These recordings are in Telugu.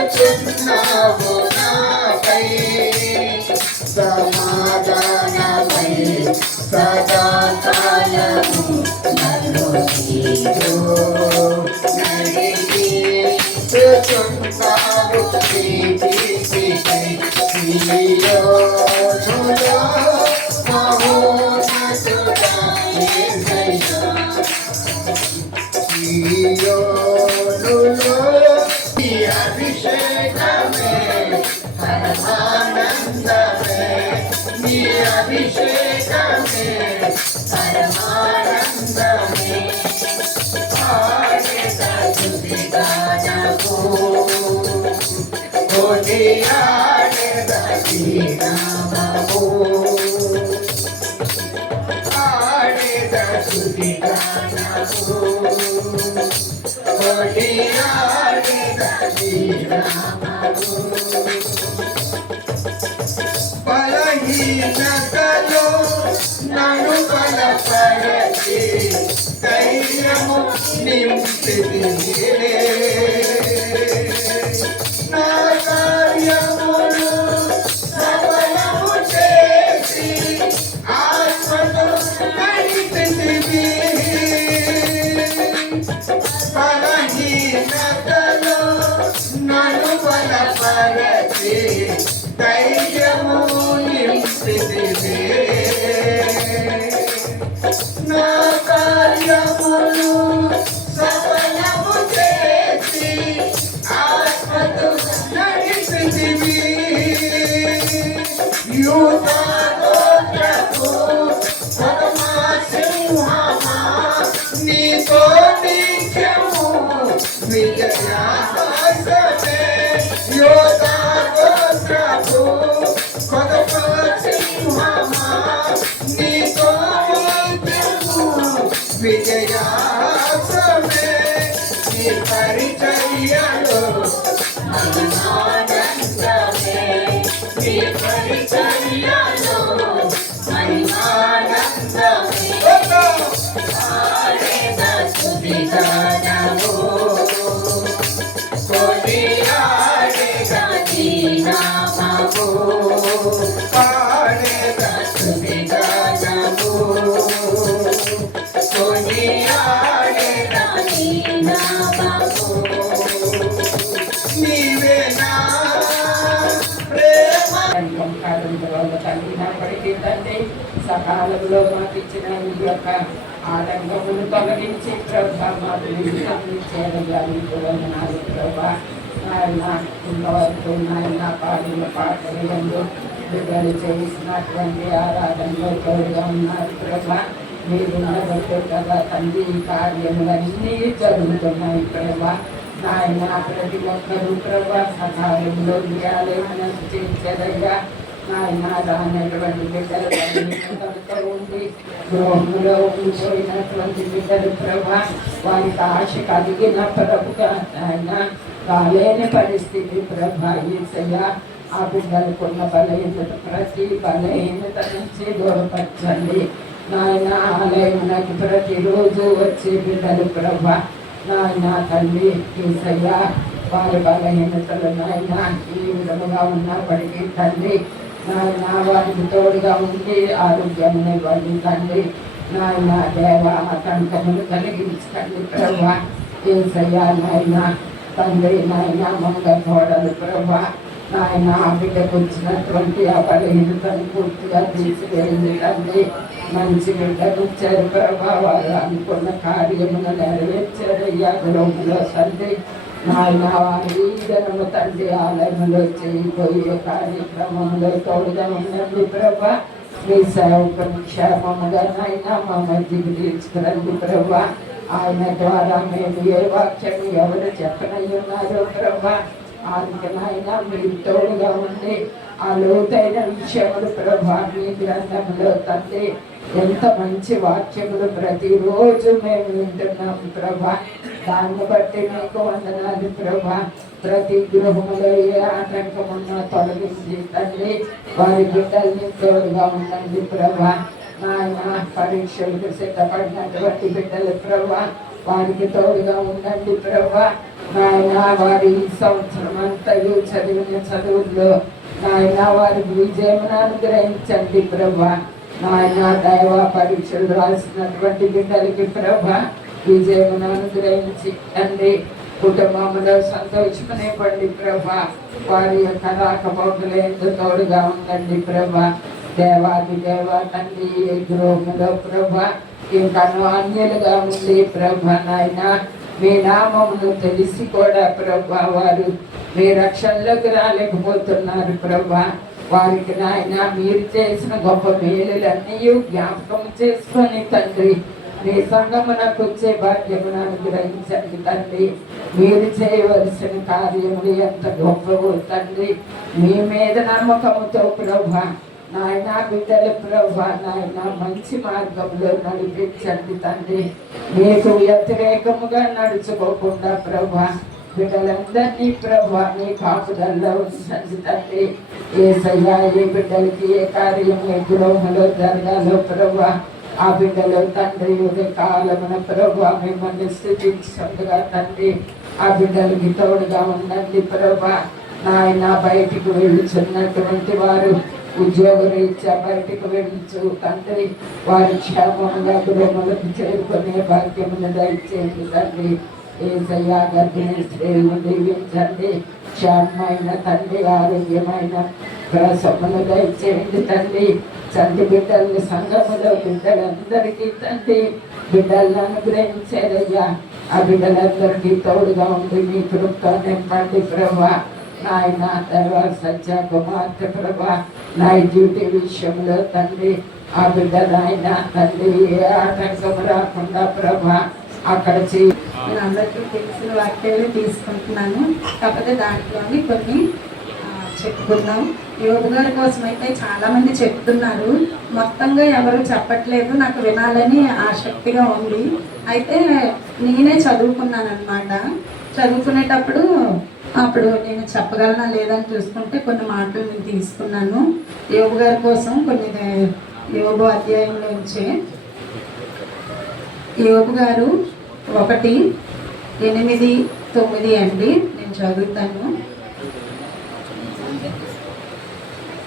ప్రకాశించుచున్నావు నాపై సమాధానమై సదాకాలము నన్ను నీతో నడిపించుచున్నావు ప్రీతికై సియోనులో మహోన్నతుడా యేసయ్యా సియోనులో నీ అభిషేకమే పరమానందమే నీ అభిషేకమే పరమానందమే ఆడెదగుదిగానము కొనియాడెదగినామము ఆడెదగుదిగానము బలహీనతలో నన్ను బలపరచి ధైర్యము నింపితివే నా కార్యములు సఫలము చేసి ఆత్మతో నడిపితివి బలహీనతలో నన్ను బలపరచి ధైర్యము నింపితివే నా కార్యములు సఫలము చేసి ఆత్మతో నడిపితివి యూదా గోత్రపు పరమా సింహమా నీతో నిత్యము విజయాసమే యోధా గోత్రపు పరమా సింహమా నీతో నిత్యము విజయాసమే నీ పరిచర్యలో మహిమానందమే నీ పరిచర్యలో మహిమానందమే ఆడెదగుదిగానము కొనియాడెదగినామము ఆడెదగుదిగానము కొనియాడెదగినామము నీవే నా తండ్రి తండ్రి సకాలంలో మాకు ఇచ్చిన ఈ యొక్క ఆటంకమును తొలగించి ప్రభా మాకు చేరగాలి ప్రభా నాయన ఇంతవరకు నాయన పాడిన పాటలు బిడ్డలు చేసినటువంటి ఆరాధనలో తోడుగా ఉన్నారు ప్రభా మీరు నడవట్టు కదా తండ్రి కార్యములన్నీ జరుగుతున్నాయి ప్రభా నాయన ప్రతి ఒక్కరూ ప్రభా సకాలంలో విజయాలయం చేర్చదయ్యా నాయన రానటువంటి బిడ్డలు ఉండి గృహంలో ఉండిపోయినటువంటి బిడ్డలు ప్రభా వారికి ఆశ కలిగిన ప్రభుగా ఆయన కాలేని పరిస్థితి ప్రభా యేసయ్యా ఆ బిడ్డలకున్న బలహీనత ప్రతి బలహీనత నుంచి దూరపరచండి నాయన ఆలయమునకి ప్రతిరోజు వచ్చే బిడ్డలు ప్రభా నాయన తండ్రి యేసయ్యా వారి బలహీనతలు నాయన ఈ విధముగా ఉన్నప్పటికీ తండ్రి నాయన వారికి తోడుగా ఉండి ఆరోగ్యాన్ని ఇవ్వండి తండ్రి నాయన దేవ ఆతంకములు కలిగించండి ప్రభా యేసయ్యా నాయన తండ్రి నాయన మంగ తోడలు ప్రభా నాయన ఆ బిడ్డకు వచ్చినటువంటి ఆ బలహీనతను పూర్తిగా తీసివేయండి తండ్రి. మంచి బిడ్డకు ఇచ్చారు ప్రభా, వారు అనుకున్న కార్యమును నెరవేర్చారయ్యా గృహంలో తండ్రి. నాయన వారి జనము తండ్రి ఆలయంలో చేయబోయే కార్యక్రమంలో తోడుగా ఉండండి ప్రభా. మీ సేవకుని క్షేమముగా నాయన మా మధ్యకి తీసుకురండి ప్రభా. ఆయన ద్వారా మేము ఏ వాక్యం ఎవరు చెప్పనై ఉన్నారో ప్రభా, ఆయనకి నాయన మీరు తోడుగా ఉండి ఆ లోతైన విషయములు ప్రభా మీ గ్రంథంలో తండ్రి ఎంత మంచి వాక్యములు ప్రతిరోజు మేము వింటున్నాము ప్రభా. దాన్ని బట్టి మీకు వందనాలు ప్రభా. ప్రతి గృహములో ఏ ఆటంకం ఉన్నా తొలగించి తండ్రి వారి బిడ్డల్ని తోడుగా ఉండండి ప్రభా. నాయన పరీక్షలకు సిద్ధపడినటువంటి బిడ్డలు ప్రభా, వారికి తోడుగా ఉండండి ప్రభా. నాయన వారి ఈ సంవత్సరం అంతయు చదివిన చదువుల్లో నాయన వారికి విజయమును అనుగ్రహించండి ప్రభా. నాయన దైవ పరీక్షలు రాసినటువంటి బిడ్డలకి ప్రభా విజయమును అనుగ్రహించి తండ్రి కుటుంబంలో సంతోషమనివ్వండి ప్రభా. వారి యొక్క రాకపోకలు ఎందుకు తోడుగా ఉండండి ప్రభా. దేవాది దేవ తండ్రి గృహంలో ప్రభా ఇంకను అన్యులుగా ఉంది ప్రభా. నాయన మీ నామమును తెలిసి కూడా ప్రభా వారు మీ రక్షణలోకి రాలేకపోతున్నారు ప్రభా. వారికి నాయన మీరు చేసిన గొప్ప మేలులన్నీ జ్ఞాపకం చేసుకొని తండ్రి మీ సంగమునకు వచ్చే భాగ్యమును అనుగ్రహించండి తండ్రి. మీరు చేయవలసిన కార్యములు ఎంత గొప్పవో తండ్రి. మీ మీద నమ్మకముతో ప్రభా నాయన బిడ్డలు ప్రభా నాయన మంచి మార్గంలో నడిపించండి తండ్రి. మీకు వ్యతిరేకముగా నడుచుకోకుండా ప్రభా బిడ్డలందరినీ ప్రభా మీ కాపుదల్లో ఉంచండి తండ్రి. యేసయ్యా ఏ బిడ్డలకి ఏ కార్యం ఏ గృహంలో జరగాలో ప్రభా ఆ బిడ్డలు తండ్రి ఉదయ కాలమున ప్రభా మిమ్మల్ని స్థితించగా తండ్రి ఆ బిడ్డలకి తోడుగా ఉండండి ప్రభా. నాయన బయటికి వెళ్తున్నటువంటి వారు ఉద్యోగరీత్యా బయటకు వెళ్తూ తండ్రి వారి క్షేమంగా గృహములకు చేరుకునే భాగ్యమును దయచేయండి తండ్రి. యేసయ్యా గర్భిణీ స్త్రీలను దీవించండి. క్షేమమైన తండ్రి ఆరోగ్యమైన ప్రసవమును దయచేయండి తండ్రి. చంటి బిడ్డల్ని సంఘములో బిడ్డలందరికీ తండ్రి బిడ్డలను అనుగ్రహించారయ్యా. ఆ బిడ్డలందరికీ తోడుగా ఉండి మీ కృపతో నింపండి ప్రభా. నాయన తర్వాత సత్య కుమార్తె ప్రభా నా డ్యూటీ విషయంలో తండ్రి ఆ బిడ్డ నాయన తండ్రి ఏ ఆటంకం రాకుండా ప్రభా అక్కడ నేను అందరికీ తెలిసిన వాక్యాలు తీసుకుంటున్నాను. కాకపోతే దాంట్లోని కొన్ని చెప్పుకుందాం. యోగు గారి కోసం అయితే చాలామంది చెప్తున్నారు, మొత్తంగా ఎవరు చెప్పట్లేదు. నాకు వినాలని ఆసక్తిగా ఉంది. అయితే నేనే చదువుకున్నాను అనమాట. చదువుకునేటప్పుడు అప్పుడు నేను చెప్పగలనా లేదని చూసుకుంటే కొన్ని మాటలు నేను తీసుకున్నాను యోగు గారి కోసం. కొన్ని యోగు అధ్యాయంలోంచి యోగు గారు 1:8-9 అండి నేను చదువుతాను.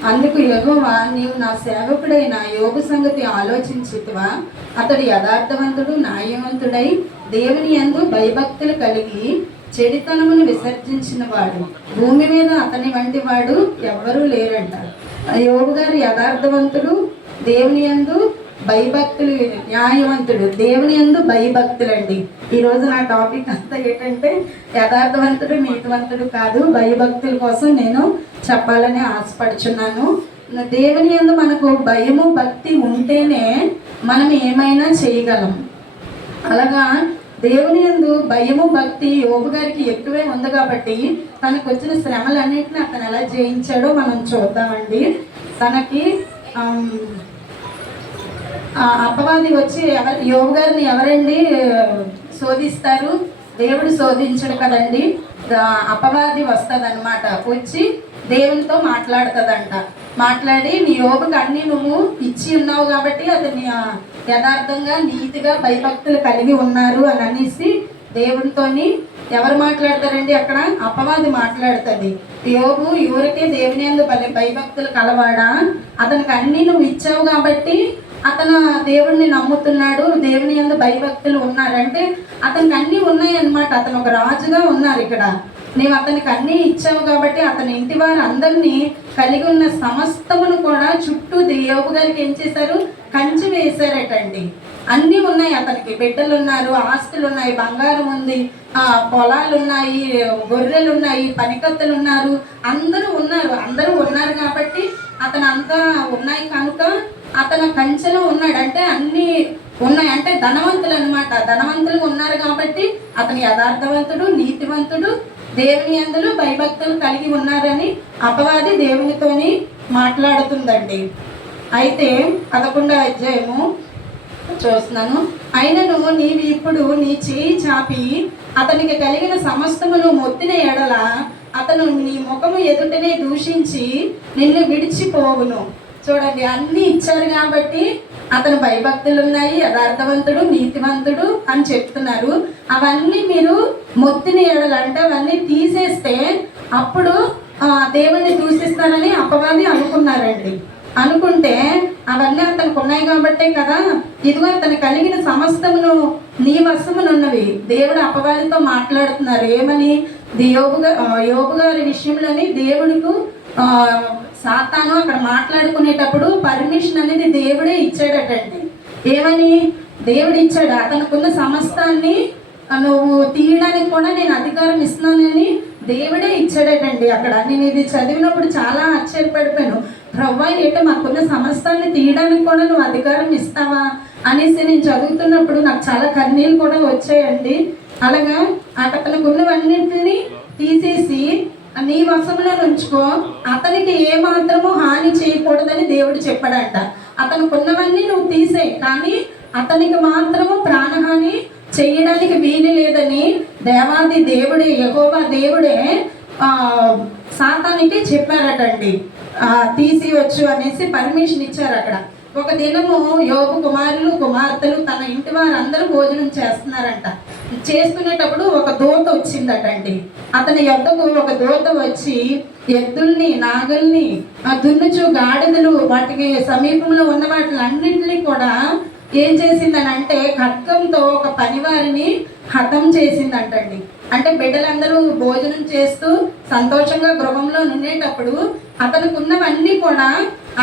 అందుకు యెహోవా నీవు నా సేవకుడైన యోగు సంగతి ఆలోచించితివా? అతడు యథార్థవంతుడు న్యాయవంతుడై దేవుని యందు భయభక్తులు కలిగి చెడితనమును విసర్జించిన వాడు. భూమి మీద అతని వంటి వాడు ఎవ్వరూ లేరంట. యోగు గారు యథార్థవంతుడు, దేవుని యందు భయభక్తులు, న్యాయవంతుడు, దేవుని యందు భయభక్తులు అండి. ఈరోజు నా టాపిక్ అంతా ఏంటంటే యథార్థవంతుడు నీతివంతుడు కాదు, భయభక్తుల కోసం నేను చెప్పాలని ఆశపడుచున్నాను. దేవుని యందు మనకు భయము భక్తి ఉంటేనే మనం ఏమైనా చేయగలం. అలాగా దేవుని యందు భయము భక్తి యోగు గారికి ఎక్కువే ఉంది కాబట్టి తనకు వచ్చిన శ్రమలన్నింటినీ అతను ఎలా జయించాడో మనం చూద్దామండి. తనకి అపవాది వచ్చి యోగు గారిని ఎవరండి శోధిస్తారు? దేవుడు శోధించడు కదండి. అపవాది వస్తుంది అనమాట, వచ్చి దేవునితో మాట్లాడుతుందంట. మాట్లాడి నీ యోగుకి అన్ని నువ్వు ఇచ్చి ఉన్నావు కాబట్టి అతని యథార్థంగా నీతిగా భయభక్తులు కలిగి ఉన్నారు అని అనేసి దేవునితోని ఎవరు మాట్లాడతారండి? అక్కడ అపవాది మాట్లాడుతుంది. యోగు ఊరికే దేవుని యందు భయభక్తులు కలవాడా? అతనికి అన్ని నువ్వు ఇచ్చావు కాబట్టి అతను దేవుడిని నమ్ముతున్నాడు, దేవుని యందు భయభక్తులు ఉన్నారంటే అతనికి అన్నీ ఉన్నాయి అన్నమాట. అతను ఒక రాజుగా ఉన్నారు ఇక్కడ. నీవు అతనికి అన్నీ ఇచ్చావు కాబట్టి అతని ఇంటి వారు అందరినీ కలిగి ఉన్న సమస్తమును కూడా చుట్టూ యోబు గారికి ఏం చేశారు, కంచి వేశారటండి. అన్నీ ఉన్నాయి, అతనికి బిడ్డలు ఉన్నారు, ఆస్తులు ఉన్నాయి, బంగారం ఉంది, పొలాలు ఉన్నాయి, గొర్రెలు ఉన్నాయి, పనికత్తెలు ఉన్నారు, అందరూ ఉన్నారు కాబట్టి అతను అంతా ఉన్నాయి కనుక అతను కంచెలో ఉన్నాడు. అంటే అన్నీ ఉన్నాయి, అంటే ధనవంతులు అనమాట. ధనవంతులు ఉన్నారు కాబట్టి అతను యథార్థవంతుడు, నీతివంతుడు, దేవుని యందు భయభక్తులు కలిగి ఉన్నారని అపవాది దేవునితోని మాట్లాడుతుందండి. అయితే 11వ అధ్యాయము చూస్తున్నాను. అయినను నీవు ఇప్పుడు నీ చేయి చాపి అతనికి కలిగిన సమస్తమును మొత్తిన ఎడల అతను నీ ముఖము ఎదుటనే దూషించి నిన్ను విడిచిపోవును. చూడండి, అన్నీ ఇచ్చారు కాబట్టి అతను భయభక్తులు ఉన్నాయి, యథార్థవంతుడు, నీతివంతుడు అని చెప్తున్నారు. అవన్నీ మీరు మొత్తిన ఎడల అంటే అవన్నీ తీసేస్తే అప్పుడు దేవుణ్ణి దూషిస్తారని అపవాది అనుకున్నారండి. అనుకుంటే అవన్నీ అతనికి ఉన్నాయి కాబట్టే కదా, ఇదిగో అతను కలిగిన సమస్తమును నీ వశమునున్నవి. దేవుడు అపవాదితో మాట్లాడుతున్నారు. ఏమని? యోబు గారి విషయంలోని దేవుడికి సాతాను అక్కడ మాట్లాడుకునేటప్పుడు పర్మిషన్ అనేది దేవుడే ఇచ్చాడటండి. ఏమని? దేవుడు ఇచ్చాడు, అతనుకున్న సమస్తాన్ని నువ్వు తీయడానికి కూడా నేను అధికారం ఇస్తున్నానని దేవుడే ఇచ్చాడటండి. అక్కడ నేను ఇది చదివినప్పుడు చాలా ఆశ్చర్యపడిపోయాను. ప్రభువా, ఏంటో మాకున్న సమస్తాన్ని తీయడానికి కూడా నువ్వు అధికారం ఇస్తావా అనేసి నేను చదువుతున్నప్పుడు నాకు చాలా కన్నీళ్ళు కూడా వచ్చాయండి. అలాగా అతనుకున్నవన్నింటినీ తీసేసి నీ వశంలో ఉంచుకో, అతనికి ఏ మాత్రము హాని చేయకూడదని దేవుడు చెప్పాడంట. అతనుకున్నవన్నీ నువ్వు తీసేయి, కానీ అతనికి మాత్రము ప్రాణహాని చేయడానికి వీలు లేదని దేవాది దేవుడే, యెహోవా దేవుడే సాతానికి చెప్పారటండి. తీసివచ్చు అనేసి పర్మిషన్ ఇచ్చారు. అక్కడ ఒక దినము యోబు కుమారులు కుమార్తెలు తన ఇంటి వారందరూ భోజనం చేస్తున్నారంట. చేసుకునేటప్పుడు ఒక దూత వచ్చిందటండి. అతని యొద్దకు ఒక దూత వచ్చి ఎద్దుల్ని, నాగల్ని, దున్నుచు గాడిదలు, వాటికి సమీపంలో ఉన్న వాటిలన్నింటినీ కూడా ఏం చేసిందని అంటే ఖడ్గంతో ఒక పనివారిని హతం చేసిందంటండి. అంటే బిడ్డలందరూ భోజనం చేస్తూ సంతోషంగా గృహంలో ఉండేటప్పుడు అతనికి ఉన్నవన్నీ కూడా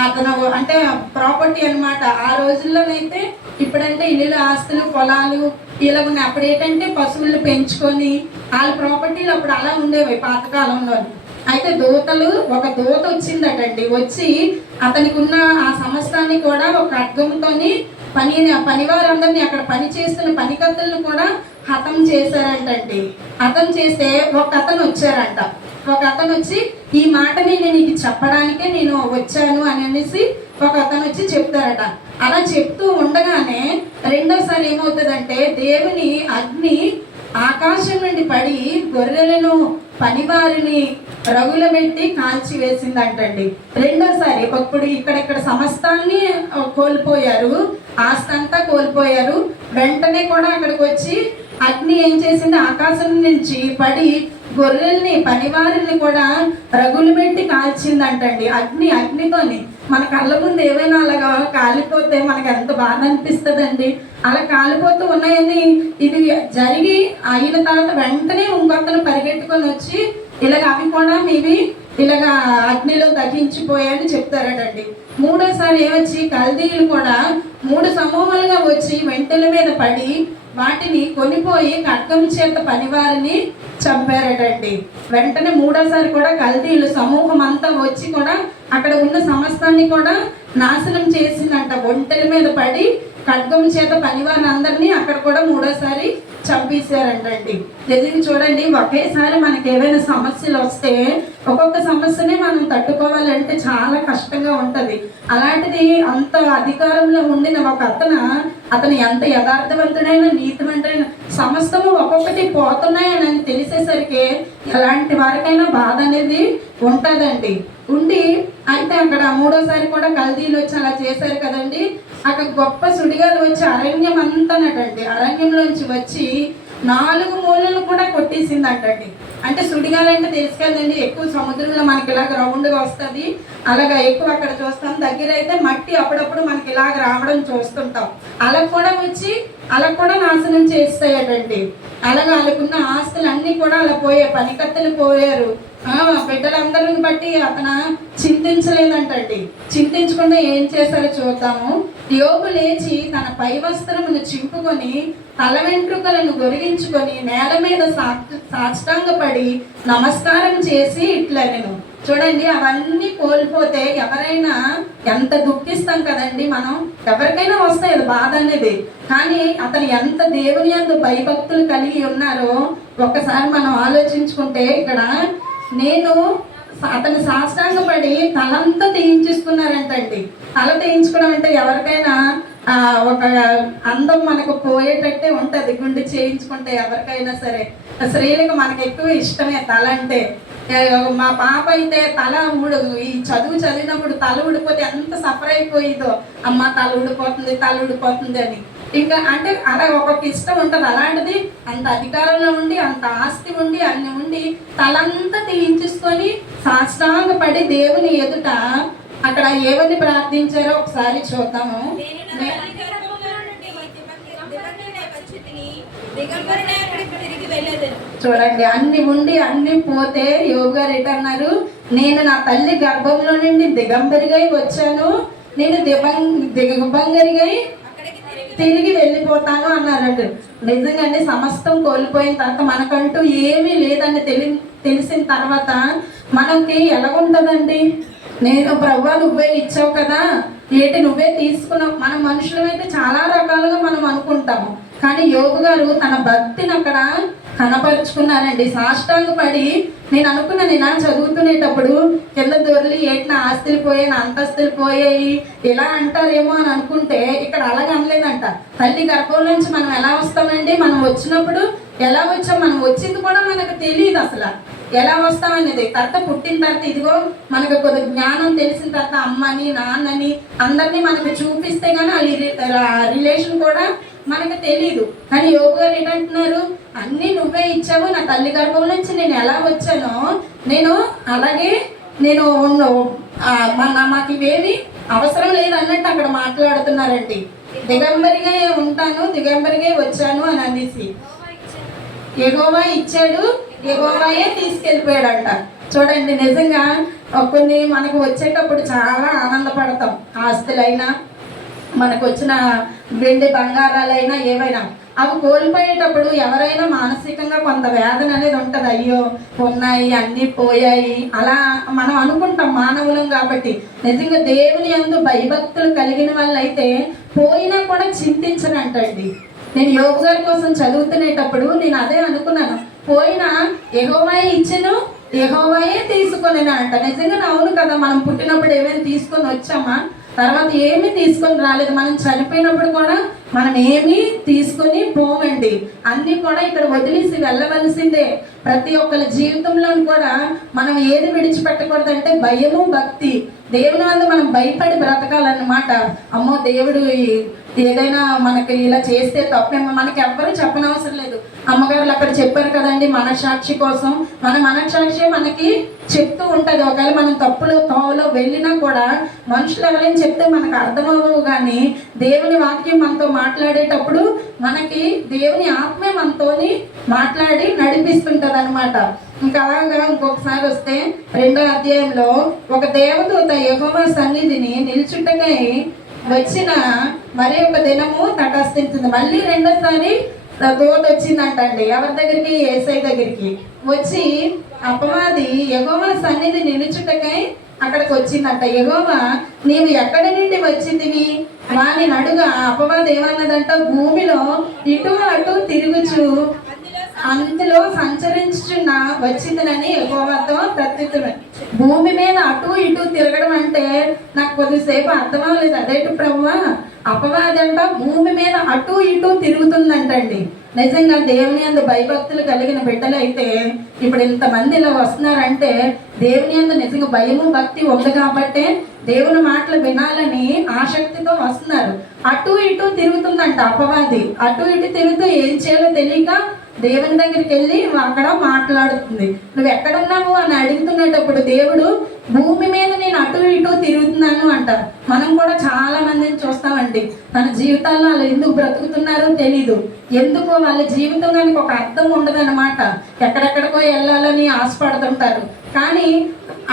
అతను అంటే ప్రాపర్టీ అనమాట. ఆ రోజుల్లోనైతే ఇప్పుడంటే ఇల్లు, ఆస్తులు, పొలాలు ఇలా ఉన్నాయి. అప్పుడు ఏంటంటే పశువులు పెంచుకొని వాళ్ళ ప్రాపర్టీలు అప్పుడు అలా ఉండేవి పాతకాలంలో. అయితే ఒక దూత వచ్చిందటండి. వచ్చి అతనికి ఉన్న ఆ సమస్తాన్ని కూడా ఒక ఖడ్గంతోని పనివారందరినీ, అక్కడ పని చేస్తున్న పనికత్తెలను కూడా హతం చేశారంటండి. హతం చేస్తే ఒక అతను వచ్చారంట. ఒక అతను వచ్చి ఈ మాటని నేను నీకు చెప్పడానికే నేను వచ్చాను అని అనేసి ఒక అతను వచ్చి చెప్తారట. అలా చెప్తూ ఉండగానే రెండోసారి ఏమవుతుందంటే దేవుని అగ్ని ఆకాశం నుండి పడి గొర్రెలను, పనివారిని రగులబెట్టి కాల్చి వేసిందంటండి. రెండోసారి ఇప్పుడు ఇక్కడ సమస్తాన్ని కోల్పోయారు, ఆస్తి అంతా కోల్పోయారు. వెంటనే కూడా అక్కడికి వచ్చి అగ్ని ఏం చేసింది, ఆకాశం నుంచి పడి గొర్రెల్ని, పనివారిని కూడా రగులు పెట్టి కాల్చిందంటండి. అగ్నితోని మన కళ్ళ ముందు ఏవైనా అలాగా కాలిపోతే మనకు ఎంత బాధ అనిపిస్తుందండి. అలా కాలిపోతూ ఉన్నాయని ఇది జరిగి అయిన తర్వాత వెంటనే ఇంకొకరు పరిగెట్టుకొని వచ్చి ఇలాగ అవి కూడా మీవి ఇలాగ అగ్నిలో దహించిపోయాయని చెప్తారటండి. మూడోసారి ఏమొచ్చి కల్దీయులు కూడా 3 సమూహాలుగా వచ్చి వెంటల మీద పడి వాటిని కొనిపోయి ఖడ్గం చేత పనివారిని చంపారటండి. వెంటనే మూడోసారి కూడా కల్దీయులు సమూహం అంతా వచ్చి కూడా అక్కడ ఉన్న సమస్తాన్ని కూడా నాశనం చేసిందంట. ఒంటెల మీద పడి ఖడ్గం చేత పనివారిని అందరినీ అక్కడ కూడా మూడోసారి చంపేశారంటండి. నిజంగా చూడండి, ఒకేసారి మనకి ఏవైనా సమస్యలు వస్తే ఒక్కొక్క సమస్యనే మనం తట్టుకోవాలంటే చాలా కష్టంగా ఉంటుంది. అలాంటిది అంత అధికారంలో ఉండిన ఒక అతను ఎంత యథార్థవంతుడైన, నీతివంతుడైన, సమస్తము ఒక్కొక్కటి పోతున్నాయని తెలిసేసరికి ఎలాంటి వారికైనా బాధ అనేది ఉంటుందండి. ఉండి అయితే అక్కడ మూడోసారి కూడా కల్దీలు వచ్చి అలా చేశారు కదండి. అక్కడ గొప్ప సుడిగాలు వచ్చి అరణ్యం అంతానటండి. అరణ్యంలోంచి వచ్చి 4 మూలలు కూడా కొట్టేసిందంటండి. అంటే సుడిగాలంటే తెలుసు కదండి, ఎక్కువ సముద్రంలో మనకి ఇలాగ రౌండ్గా వస్తుంది, అలాగా ఎక్కువ అక్కడ చూస్తాం. దగ్గర అయితే మట్టి అప్పుడప్పుడు మనకి ఇలాగ రావడం చూస్తుంటాం. అలా కూడా వచ్చి అలా కూడా నాశనం చేస్తాయటండి. అలాగా వాళ్ళకున్న ఆస్తులు అన్నీ కూడా అలా పోయాయి, పనికత్తెలు పోయారు. బిడ్డలందరిని బట్టి అతను చింతించలేదంటండి. చింతించకుండా ఏం చేశారో చూద్దాము. యోబు లేచి తన పై వస్త్రమును చింపుకొని తల వెంట్రుకలను గొరిగించుకొని నేల మీద సాష్టాంగపడి నమస్కారం చేసి ఇట్లనెను. చూడండి, అవన్నీ కోల్పోతే ఎవరైనా ఎంత దుఃఖిస్తాం కదండి. మనం ఎవరికైనా వస్తాయి అది బాధ అనేది. కానీ అతను ఎంత దేవుని యందు భయభక్తులు కలిగి ఉన్నారో ఒక్కసారి మనం ఆలోచించుకుంటే, ఇక్కడ అతను సాష్టాంగపడి తలంతా తీయించుకున్నారంటండి. తల తీయించుకోవడం అంటే ఎవరికైనా ఒక అందం మనకు పోయేటట్టే ఉంటుంది. గుండె చేయించుకుంటే ఎవరికైనా సరే, స్త్రీలకు మనకు ఎక్కువ ఇష్టమే తల అంటే. మా పాప అయితే తల ఈ చదివినప్పుడు తల ఊడిపోతే ఎంత సఫర్ అయిపోయిందో, అమ్మ తల ఊడిపోతుంది అని. ఇంకా అంటే అలా ఒక్కొక్క ఇష్టం ఉంటుంది. అలాంటిది అంత అధికారంలో ఉండి, అంత ఆస్తి ఉండి, అన్ని ఉండి తలంతా తీయించుకొని సాష్టాంగపడి దేవుని ఎదుట అక్కడ ఏమని ప్రార్థించారో ఒకసారి చూద్దాము. చూడండి, అన్ని ఉండి అన్ని పోతే యోబు గారు ఏంటన్నారు, నేను నా తల్లి గర్భంలో నుండి దిగంబరిగా వచ్చాను, నేను దిగంబరిగా తిరిగి వెళ్ళిపోతాను అన్నారండి. నిజంగానే సమస్తం కోల్పోయిన తర్వాత మనకంటూ ఏమీ లేదని తెలిసిన తర్వాత మనకి ఎలాగుంటుందండి? నేను ప్రభువా నువ్వే ఇచ్చావు కదా, ఏంటి నువ్వే తీసుకున్నావు. మన మనుషులమైతే చాలా రకాలుగా మనం అనుకుంటాము. కానీ యోబు గారు తన భక్తిని అక్కడ కనపరుచుకున్నారండి. సాష్టాంగపడి నేను అనుకున్నాను, నేను చదువుతునేటప్పుడు కింద దొరలి ఏంటి నా ఆస్తులు పోయాయి, నా అంతస్తులు పోయాయి ఇలా అంటారేమో అని అనుకుంటే, ఇక్కడ అలాగ అనలేదంట. తల్లి గర్భం నుంచి మనం ఎలా వస్తామండి? మనం వచ్చినప్పుడు ఎలా వచ్చాం, మనం వచ్చింది కూడా మనకు తెలియదు అసలు ఎలా వస్తామనేది. తర్వాత పుట్టిన తర్వాత ఇదిగో మనకు కొద్ది జ్ఞానం తెలిసిన తర్వాత అమ్మని నాన్నని అందరినీ మనకు చూపిస్తే కానీ ఆ రిలేషన్ కూడా మనకు తెలీదు. కానీ యోబు గారు ఏంటంటున్నారు, అన్నీ నువ్వే ఇచ్చావు, నా తల్లి గర్భం నుంచి నేను ఎలా వచ్చానో నేను అలాగే నేను మాకు ఇవేమి అవసరం లేదన్నట్టు అక్కడ మాట్లాడుతున్నారండి. దిగంబరిగా ఉంటాను, దిగంబరిగా వచ్చాను అని అనేసి యెహోవా ఇచ్చాడు, యెహోవాయే తీసుకెళ్ళిపోయాడంట. చూడండి, నిజంగా కొన్ని మనకు వచ్చేటప్పుడు చాలా ఆనందపడతాం. ఆస్తులైనా మనకు వచ్చిన వెండి బంగారాలైనా ఏవైనా అవి కోల్పోయేటప్పుడు ఎవరైనా మానసికంగా కొంత వేదన అనేది ఉంటుంది. అయ్యో ఉన్నాయి అన్నీ పోయాయి అలా మనం అనుకుంటాం, మానవులం కాబట్టి. నిజంగా దేవుని యందు భయభక్తులు కలిగిన వాళ్ళైతే పోయినా కూడా చింతించనంటండి. నేను యోబు గారి కోసం చదువుతునేటప్పుడు నేను అదే అనుకున్నాను, పోయినా యెహోవాయే ఇచ్చెను, యెహోవాయే తీసుకొని అంట. నిజంగా అవును కదా, మనం పుట్టినప్పుడు ఏమైనా తీసుకొని వచ్చామా? తర్వాత ఏమీ తీసుకొని రాలేదు. మనం చనిపోయినప్పుడు కూడా మనం ఏమీ తీసుకొని పోమండి. అన్నీ కూడా ఇక్కడ వదిలేసి వెళ్ళవలసిందే. ప్రతి ఒక్కరి జీవితంలో కూడా మనం ఏది విడిచిపెట్టకూడదంటే భయము, భక్తి. దేవుని వల్ల మనం భయపడి బ్రతకాలన్నమాట. అమ్మో దేవుడు ఏదైనా మనకి ఇలా చేస్తే తప్పేమో మనకి ఎవ్వరూ చెప్పనవసరం లేదు. అమ్మగారులు అక్కడ చెప్పారు కదండి, మనసాక్షి కోసం. మన మనసాక్షి మనకి చెప్తూ ఉంటుంది. ఒకవేళ మనం తప్పులో తోవలో వెళ్ళినా కూడా మనుషులు ఎవరైనా చెప్తే మనకు అర్థమవ్వవు. కానీ దేవుని వాక్యం మనతో మాట్లాడేటప్పుడు మనకి దేవుని ఆత్మే మనతోని మాట్లాడి నడిపిస్తుంటది అనమాట. ఇంకా అలాగా ఇంకొకసారి వస్తే 2వ అధ్యాయంలో ఒక దేవదూత యెహోవా సన్నిధిని నిల్చుటకై వచ్చిన మరి ఒక దినము తటస్థించింది. మళ్ళీ రెండోసారి దూత వచ్చిందంటండి. ఎవరి దగ్గరికి? యేసయ్య దగ్గరికి వచ్చి అపవాది యెహోవా సన్నిధి నిలుచుటకై అక్కడికి వచ్చిందంట. యెహోవా నీవు ఎక్కడి నుండి వచ్చిందివి వాని అడుగా అపవాది ఏమన్నదంట, భూమిలో ఇటు అటు తిరుగుచు అంతలో సంచరించుచున్న వచ్చిందనని యెహోవాతో ప్రత్యుత్తరం. భూమి మీద అటు ఇటు తిరగడం అంటే నాకు కొద్దిసేపు అర్థం అవ్వలేదు. అదేంటి ప్రభువా, అపవాది అంట భూమి మీద అటు ఇటు తిరుగుతుందంటండి. నిజంగా దేవుని యందు భయభక్తులు కలిగిన బిడ్డలు అయితే ఇప్పుడు ఇంతమంది ఇలా వస్తున్నారంటే దేవుని యందు నిజంగా భయము భక్తి ఉంది కాబట్టి దేవుని మాటలు వినాలని ఆసక్తితో వస్తున్నారు. అటు ఇటు తిరుగుతుందంట అపవాది. అటు ఇటు తిరుగుతూ ఏం చేయాలో తెలియక దేవుని దగ్గరికి వెళ్ళి అక్కడ మాట్లాడుతుంది. నువ్వు ఎక్కడున్నావు అని అడుగుతున్నప్పుడు దేవుడు భూమి మీద నేను అటు ఇటు తిరుగుతున్నాను అంటారు. మనం కూడా చాలా మందిని చూస్తామండి, తన జీవితాల్లో వాళ్ళు ఎందుకు బ్రతుకుతున్నారో తెలీదు, ఎందుకో వాళ్ళ జీవితానికి ఒక అర్థం ఉండదన్నమాట. ఎక్కడెక్కడికో వెళ్ళాలని ఆశపడుతుంటారు, కానీ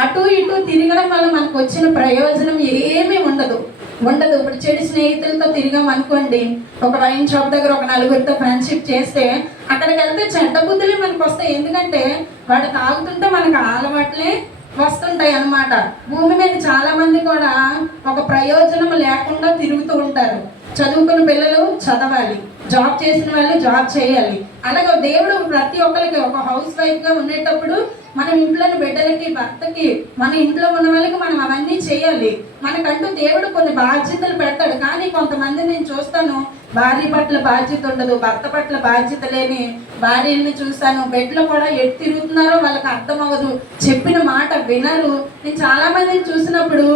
అటు ఇటు తిరగడం వల్ల మనకు వచ్చిన ప్రయోజనం ఏమీ ఉండదు. ఇప్పుడు చెడు స్నేహితులతో తిరిగాం అనుకోండి, ఒక వైన్ షాప్ దగ్గర ఒక నలుగురితో ఫ్రెండ్షిప్ చేస్తే అక్కడికి వెళ్తే చెడ్డ బుద్ధులే మనకు వస్తాయి. ఎందుకంటే వాడు తాగుతుంటే మనకు అలవాట్లే వస్తుంటాయి అన్నమాట. భూమి మీద చాలా మంది కూడా ఒక ప్రయోజనం లేకుండా తిరుగుతూ ఉంటారు. చదువుకున్న పిల్లలు చదవాలి, జాబ్ చేసిన వాళ్ళు జాబ్ చేయాలి. అలాగే దేవుడు ప్రతి ఒక్కరికి ఒక హౌస్ వైఫ్గా ఉండేటప్పుడు మన ఇంట్లోని బిడ్డలకి, భర్తకి, మన ఇంట్లో ఉన్న వాళ్ళకి మనం అవన్నీ చేయాలి. మనకంటూ దేవుడు కొన్ని బాధ్యతలు పెడతాడు. కానీ కొంతమంది నేను చూస్తాను, భార్య పట్ల బాధ్యత ఉండదు, భర్త పట్ల బాధ్యత లేని భార్యని చూస్తాను. బెడ్లో కూడా ఎటు తిరుగుతున్నారో వాళ్ళకి అర్థం అవ్వదు, చెప్పిన మాట వినరు. నేను చాలా మందిని చూసినప్పుడు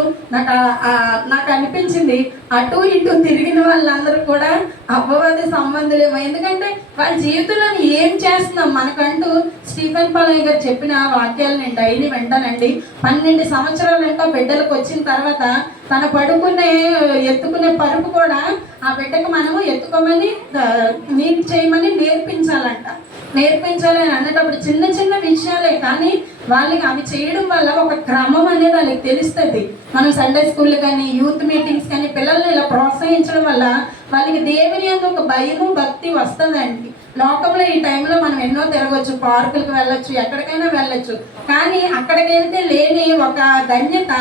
నాకు అనిపించింది, అటు ఇటు తిరిగిన వాళ్ళందరూ కూడా అపవాది సంబంధులేమో. ఎందుకంటే వాళ్ళ జీవితంలో ఏం చేస్తున్నాం మనకంటూ స్టీఫెన్ పాలయ్య గారు చెప్పిన వాక్యాలు నేను డైలీ వింటానండి. 12 సంవత్సరాలు ఇంకా బిడ్డలకు వచ్చిన తర్వాత తన ఎత్తుకునే పరుపు కూడా ఆ బిడ్డకు మనము ఎత్తుకోమని నీట్ చేయమని నేర్పించాలి అని అనేటప్పుడు చిన్న చిన్న విషయాలే, కానీ వాళ్ళకి అవి చేయడం వల్ల ఒక క్రమం అనేది వాళ్ళకి తెలుస్తుంది. మనం సండే స్కూల్ కానీ యూత్ మీటింగ్స్ కానీ పిల్లల్ని ఇలా ప్రోత్సహించడం వల్ల వాళ్ళకి దేవుని యందు ఒక భయము, భక్తి వస్తుందండి. లోకంలో ఈ టైంలో మనం ఎన్నో తిరగవచ్చు, పార్కులకు వెళ్ళొచ్చు, ఎక్కడికైనా వెళ్ళొచ్చు, కానీ అక్కడికి వెళ్తే లేని ఒక ధన్యత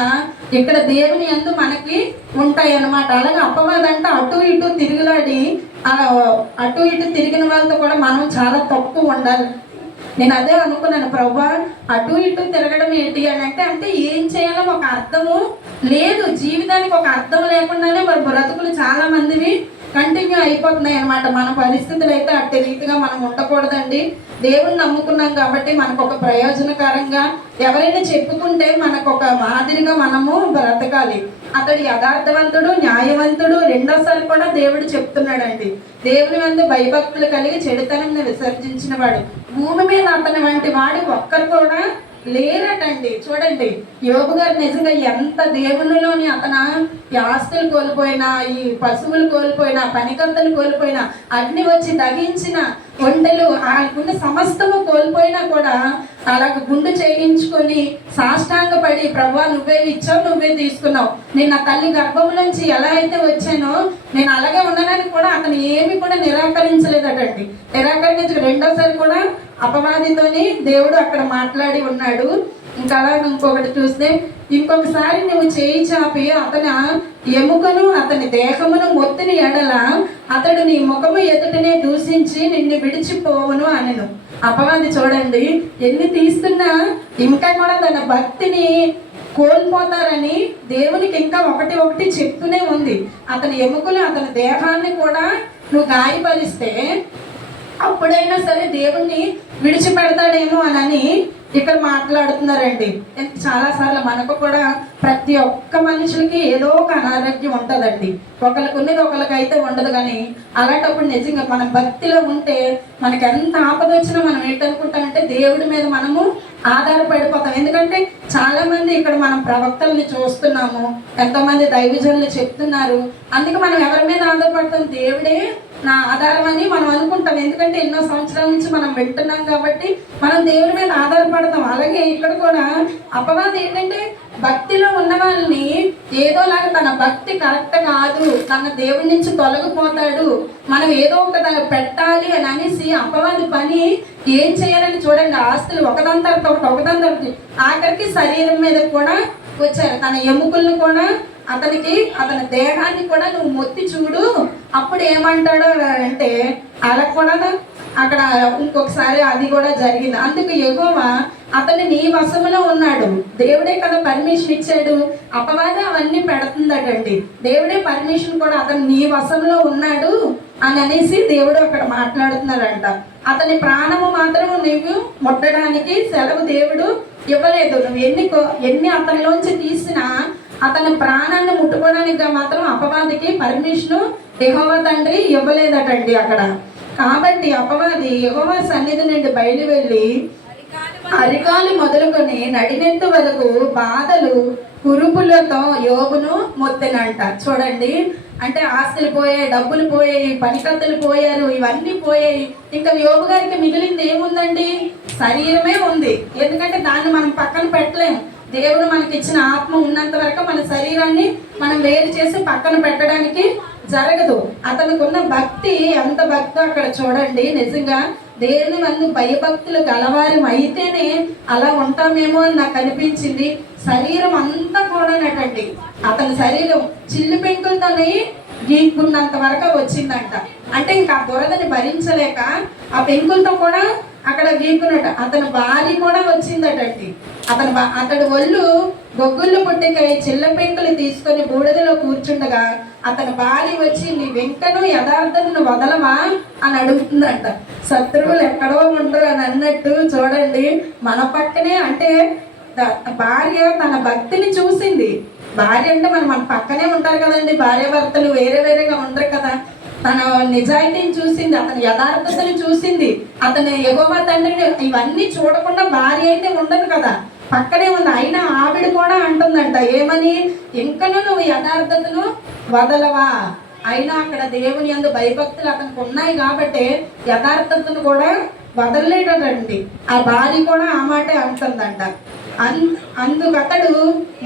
ఇక్కడ దేవుని యందు మనకి ఉంటాయి అన్నమాట. అలాగే అపవాదంటే అటు ఇటు తిరుగులాడి అటు ఇటు తిరిగిన వాళ్ళతో కూడా మనం చాలా తక్కువ ఉండాలి. నేను అదే అనుకున్నాను, ప్రభువా అటు ఇటు తిరగడం ఏంటి అని అంటే ఏం చేయాలో ఒక అర్థము లేదు, జీవితానికి ఒక అర్థం లేకుండానే మరి బ్రతుకులు చాలా మందివి కంటిన్యూ అయిపోతున్నాయి అనమాట. మన పరిస్థితులు అయితే అట్టి రీతిగా మనం ఉండకూడదండి. దేవుణ్ణి నమ్ముకున్నాం కాబట్టి మనకు ఒక ప్రయోజనకరంగా ఎవరైనా చెప్పుకుంటే మనకు ఒక మాదిరిగా మనము బ్రతకాలి. అతడు యథార్థవంతుడు, న్యాయవంతుడు. రెండోసారి కూడా దేవుడు చెప్తున్నాడండి, దేవుని మందు భయభక్తులు కలిగి చెడుతనం విసర్జించిన వాడు. భూమి మీద అతని వంటి వాడు ఒక్కరు కూడా లేరటండి. చూడండి, యోబు గారు నిజంగా ఎంత దేవునిలోని అతను ఈ ఆస్తులు కోల్పోయినా, ఈ పశువులు కోల్పోయినా, పనికంతలు కోల్పోయినా, అగ్ని వచ్చి దగించిన ఒంటెలు ఆయనకున్న సమస్తము కోల్పోయినా కూడా అలాగ గుండు చేయించుకొని సాష్టాంగపడి, ప్రభువా నువ్వే ఇచ్చావు, నువ్వే తీసుకున్నావు, నేను నా తల్లి గర్భం నుంచి ఎలా అయితే వచ్చానో నేను అలాగే ఉన్నానని కూడా అతను ఏమి కూడా నిరాకరించలేదటండి. నిరాకరించక రెండోసారి కూడా అపవాదితోని దేవుడు అక్కడ మాట్లాడి ఉన్నాడు. ఇంకా అలా ఇంకొకటి చూస్తే, ఇంకొకసారి నువ్వు చేయి చాపి అతని ఎముకను, అతని దేహమును మొత్తిని ఎడల అతడు నీ ముఖము ఎదుటనే దూషించి నిన్ను విడిచిపోవును అనెను. అపవాది చూడండి ఎన్ని తీస్తున్నా ఇంకా కూడా తన భక్తిని కోల్పోతారని దేవునికి ఇంకా ఒకటి చెప్తూనే ఉంది. అతని ఎముకలు, అతని దేహాన్ని కూడా నువ్వు గాయపరిస్తే అప్పుడైనా సరే దేవుణ్ణి విడిచిపెడతాడేమో అని ఇక్కడ మాట్లాడుతున్నారండి. చాలాసార్లు మనకు కూడా ప్రతి ఒక్క మనుషులకి ఏదో ఒక అనారోగ్యం ఉంటుందండి. ఒకరికి ఉన్నది ఒకరికైతే ఉండదు. కానీ అలాంటప్పుడు నిజంగా మనం భక్తిలో ఉంటే మనకి ఎంత ఆపద వచ్చినా మనం ఏంటనుకుంటామంటే దేవుడి మీద మనము ఆధారపడిపోతాం. ఎందుకంటే చాలా మంది ఇక్కడ మనం ప్రవక్తల్ని చూస్తున్నాము, ఎంతోమంది దైవజనులు చెప్తున్నారు. అందుకే మనం ఎవరి మీద ఆధారపడతాం, దేవుడే నా ఆధారం అని మనం అనుకుంటాం. ఎందుకంటే ఎన్నో సంవత్సరాల నుంచి మనం వింటున్నాం కాబట్టి మనం దేవుడి మీద ఆధారపడతాం. అలాగే ఇక్కడ కూడా అపవాది ఏంటంటే భక్తిలో ఉన్న వాళ్ళని ఏదోలాగా తన భక్తి కరెక్ట్ కాదు, తన దేవుడి నుంచి తొలగిపోతాడు, మనం ఏదో ఒక పెట్టాలి అని అనేసి అపవాది పని ఏం చేయాలని చూడండి, ఆస్తులు ఒకదాని తర్వాత ఆఖరికి శరీరం మీద కూడా వచ్చారు. తన ఎముకలను కూడా అతని దేహాన్ని కూడా నువ్వు మొత్తి చూడు, అప్పుడు ఏమంటాడో అంటే అలా కూడా అక్కడ ఇంకొకసారి అది కూడా జరిగింది. అందుకు యెహోవా అతను నీ వశములో ఉన్నాడు, దేవుడే కదా పర్మిషన్ ఇచ్చాడు. అపవాది అవన్నీ పెడుతుందటండి, దేవుడే పర్మిషన్ కూడా అతను నీ వశంలో ఉన్నాడు అని అనేసి దేవుడు అక్కడ మాట్లాడుతున్నారంట. అతని ప్రాణము మాత్రం నువ్వు ముట్టడానికి సెలవు దేవుడు ఇవ్వలేదు. నువ్వు ఎన్ని అతనిలోంచి తీసినా అతని ప్రాణాన్ని ముట్టుకోవడానికి మాత్రం అపవాదికి పర్మిషన్ యెహోవా తండ్రి ఇవ్వలేదటండి అక్కడ. కాబట్టి అపవాది యెహోవా సన్నిధి నుండి బయలు వెళ్ళి అరికాలు మొదలుకొని నడినెత్తు వరకు బాధలు కురుపులతో యోబును మొత్తెనంట. చూడండి, అంటే ఆస్తులు పోయాయి, డబ్బులు పోయాయి, పనికత్తులు పోయారు, ఇవన్నీ పోయాయి. ఇంకా యోబు గారికి మిగిలింది ఏముందండి? శరీరమే ఉంది. ఎందుకంటే దాన్ని మనం పక్కన పెట్టలేము. దేవుడు మనకి ఇచ్చిన ఆత్మ ఉన్నంత వరకు మన శరీరాన్ని మనం వేరు చేసి పక్కన పెట్టడానికి జరగదు. అతనికి ఉన్న భక్తి ఎంత భక్తి అక్కడ చూడండి. నిజంగా దేవుని వందు భయభక్తులు గలవారం అయితేనే అలా ఉంటామేమో అని నాకు అనిపించింది. శరీరం అంతా కూడానటండి, అతని శరీరం చిల్లు పెంకులతోనే గీక్కున్నంత వరకు వచ్చిందంట. అంటే ఇంకా ఆ బురదని భరించలేక ఆ పెంకులతో కూడా అక్కడ గీక్కున్నట్టు. అతని భార్య కూడా వచ్చిందటండి. అతడి ఒళ్ళు గొగ్గుళ్ళు పుట్టికై చిల్ల పెంకులు తీసుకొని బూడిదలో కూర్చుండగా అతని భార్య వచ్చి, నీ వెంకను యథార్థను వదలవా అని అడుగుతుందంట. శత్రువులు ఎక్కడో ఉండరు అని అన్నట్టు చూడండి, మన పక్కనే అంటే భార్య తన భక్తిని చూసింది. భార్య అంటే మన పక్కనే ఉంటారు కదండి, భార్య భర్తలు వేరే వేరేగా ఉండరు కదా. తన నిజాయితీని చూసింది, అతని యథార్థతని చూసింది, అతని యెహోవా తండ్రిని ఇవన్నీ చూడకుండా భార్య అయితే ఉండదు కదా, పక్కనే ఉంది. అయినా ఆవిడ కూడా అంటుందంట, ఏమని? ఇంకను నువ్వు యథార్థతను వదలవా. అయినా అక్కడ దేవుని యందు భయభక్తులు అతనికి ఉన్నాయి కాబట్టి యథార్థతను కూడా వదలలేడండి. ఆ భార్య కూడా ఆ మాటే అంటుందంట. అందుకతడు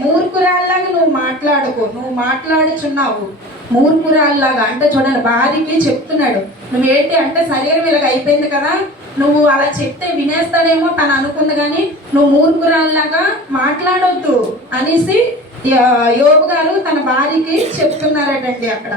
మూర్ఖురాల్లాగా నువ్వు మాట్లాడుకో, నువ్వు మాట్లాడుచున్నావు మూర్ఖురాల్లాగా. అంటే చూడండి, భార్యకి చెప్తున్నాడు, నువ్వేంటి అంటే శరీరం ఇలాగ అయిపోయింది కదా, నువ్వు అలా చెప్తే వినేస్తాడేమో తను అనుకుంది, కానీ నువ్వు మూర్ఖురాల్లాగా మాట్లాడొద్దు అనేసి యోబు గారు తన భార్యకి చెప్తున్నారటండి. అక్కడ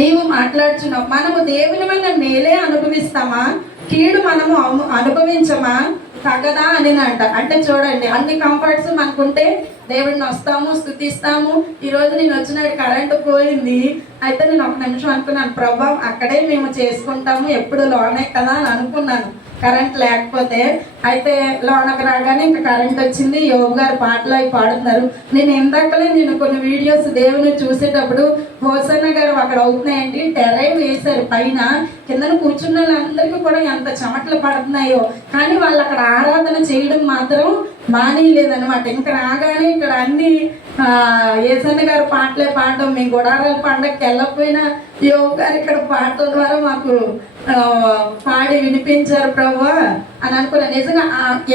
నీవు మాట్లాడుచున్నావు, మనము దేవుని వల్ల మేలే అనుభవిస్తామా, కీడు మనము అనుభవించమా తగదా అని అంట. అంటే చూడండి, అన్ని కంఫర్ట్స్ మనకుంటే దేవుడిని వస్తాము, స్తుతిస్తాము. ఈరోజు నేను వచ్చినాడు కరెంటు పోయింది, అయితే నేను ఒక నిమిషం అనుకున్నాను, ప్రభా అక్కడే మేము చేసుకుంటాము, ఎప్పుడు లోనే కదా అని అనుకున్నాను కరెంట్ లేకపోతే. అయితే లోనకు రాగానే ఇంకా కరెంట్ వచ్చింది. యోబు గారు పాటలు అవి పాడుతున్నారు. నేను కొన్ని వీడియోస్ దేవుని చూసేటప్పుడు హోసన్న గారు అక్కడ అవుతున్నాయండి, టెరైవ్ వేశారు పైన, కిందన కూర్చున్న వాళ్ళందరికీ కూడా ఎంత చెమటలు పడుతున్నాయో, కానీ వాళ్ళు అక్కడ ఆరాధన చేయడం మాత్రం మానేయలేదనమాట. ఇంకా రాగానే ఇక్కడ అన్ని ఏసన్న గారు పాటలే పాడడం, మేము గుడారాల పండగకి వెళ్ళకపోయినా యోగ గారు ఇక్కడ పాటల ద్వారా మాకు పాడి వినిపించారు ప్రభువా అని అనుకున్నాను. నిజంగా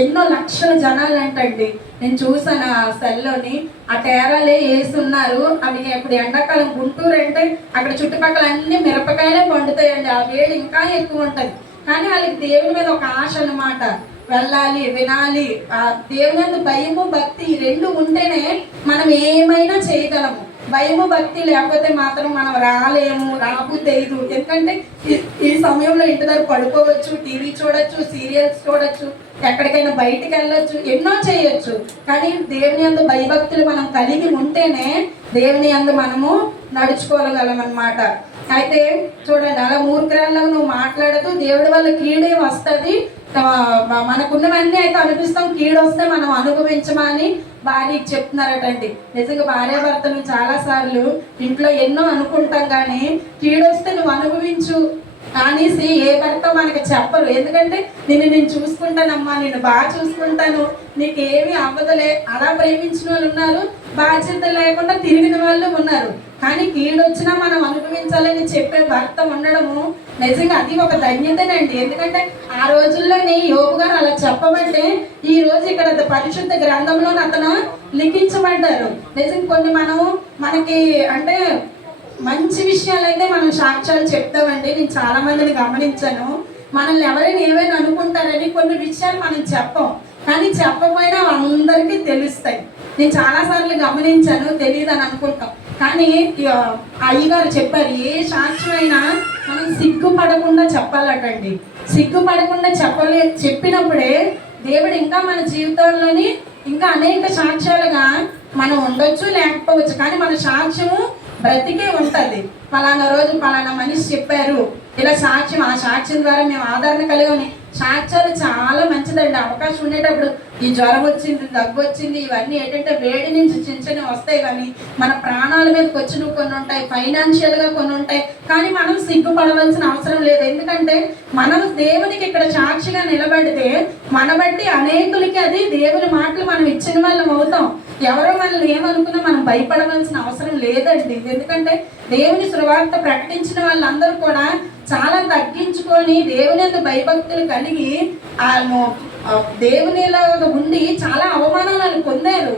ఎన్నో లక్షల జనాలు అంటండి, నేను చూసాను ఆ సెల్లోని. ఆ టేరాలే వేస్తున్నారు. అవి ఇప్పుడు ఎండాకాలం గుంటూరు అంటే అక్కడ చుట్టుపక్కల అన్ని మిరపకాయలే పండుతాయండి, ఆ వేడి ఇంకా ఎక్కువ ఉంటుంది. కానీ వాళ్ళకి దేవుని మీద ఒక ఆశ అన్నమాట, వెళ్ళాలి, వినాలి. ఆ దేవుని భయము భక్తి ఈ రెండు ఉంటేనే మనం ఏమైనా చేయగలము. భయము భక్తి లేకపోతే మాత్రం మనం రాలేము, రాబుద్దేదు. ఎందుకంటే ఈ సమయంలో ఇంటి దగ్గర పడుకోవచ్చు, టీవీ చూడొచ్చు, సీరియల్స్ చూడొచ్చు, ఎక్కడికైనా బయటికి వెళ్ళొచ్చు, ఎన్నో చేయొచ్చు. కానీ దేవుని యందు భయభక్తులు మనం కలిగి ఉంటేనే దేవుని యందు మనము నడుచుకోగలం అన్నమాట. అయితే చూడండి, అలా మూర్ఖురాల్లాగా నువ్వు మాట్లాడదు, దేవుడి వల్ల కీడే వస్తుంది, మనకున్నవన్నీ అయితే అనిపిస్తాం, కీడు వస్తే మనం అనుభవించమా అని భార్యకి చెప్తున్నారటండి. నిజంగా భార్యాభర్తలు చాలాసార్లు ఇంట్లో ఎన్నో అనుకుంటాం, కానీ కీడొస్తే నువ్వు అనుభవించు అనేసి ఏ భర్త మనకి చెప్పరు. ఎందుకంటే నేను చూసుకుంటానమ్మా, నేను బాగా చూసుకుంటాను, నీకేమీ అవ్వదులే, అలా ప్రేమించిన వాళ్ళు ఉన్నారు, బాధ్యత లేకుండా తిరిగిన వాళ్ళు ఉన్నారు. కానీ కీడొచ్చినా మనం అనుభవించాలని చెప్పే భర్త ఉండడము నిజంగా అది ఒక ధన్యతనండి. ఎందుకంటే ఆ రోజుల్లోని యోబు గారు అలా చెప్పబట్టే ఈ రోజు ఇక్కడ పరిశుద్ధ గ్రంథంలో అతను లిఖించబడ్డారు. నిజంగా కొన్ని మనకి అంటే మంచి విషయాలు అయితే మనం సాక్ష్యాలు చెప్తామండి. నేను చాలా మందిని గమనించాను, మనల్ని ఎవరైనా ఏమైనా అనుకుంటారని కొన్ని విషయాలు మనం చెప్పం, కానీ చెప్పకపోయినా అందరికీ తెలుస్తాయి. నేను చాలాసార్లు గమనించాను, తెలియదు అని అనుకుంటాం. కానీ అయ్యగారు చెప్పారు, ఏ సాక్ష్యం అయినా మనం సిగ్గుపడకుండా చెప్పాలటండి. సిగ్గుపడకుండా చెప్పినప్పుడే దేవుడు ఇంకా మన జీవితాల్లోని ఇంకా అనేక సాక్ష్యాలుగా మనం ఉండొచ్చు, లేకపోవచ్చు, కానీ మన సాక్ష్యము బ్రతికే ఉంటుంది. పలానా రోజు పలానా మనిషి చెప్పారు, ఇలా సాక్ష్యం, ఆ సాక్ష్యం ద్వారా మేము ఆదరణ కలిగి సాక్ష్యాలు చాలా మంచిదండి. అవకాశం ఉండేటప్పుడు ఈ జ్వరం వచ్చింది, దగ్గు వచ్చింది, ఇవన్నీ ఏంటంటే వేడి నుంచి చిన్న వస్తాయి, కానీ మన ప్రాణాల మీదకి వచ్చినవి కొన్ని ఉంటాయి, ఫైనాన్షియల్గా కొన్ని ఉంటాయి. కానీ మనం సిగ్గుపడవలసిన అవసరం లేదు. ఎందుకంటే మనం దేవునికి ఇక్కడ సాక్షిగా నిలబడితే మన బట్టి అనేకులకి అది దేవుని మాటలు మనం ఇచ్చిన వాళ్ళం అవుతాం. ఎవరో మనల్ని ఏమనుకున్నా మనం భయపడవలసిన అవసరం లేదండి. ఎందుకంటే దేవుని సువార్త ప్రకటించిన వాళ్ళందరూ కూడా చాలా తగ్గించుకొని దేవుని యొక్క భయభక్తులు కలిగి దేవునిలో ఉండి చాలా అవమానాలను పొందారు.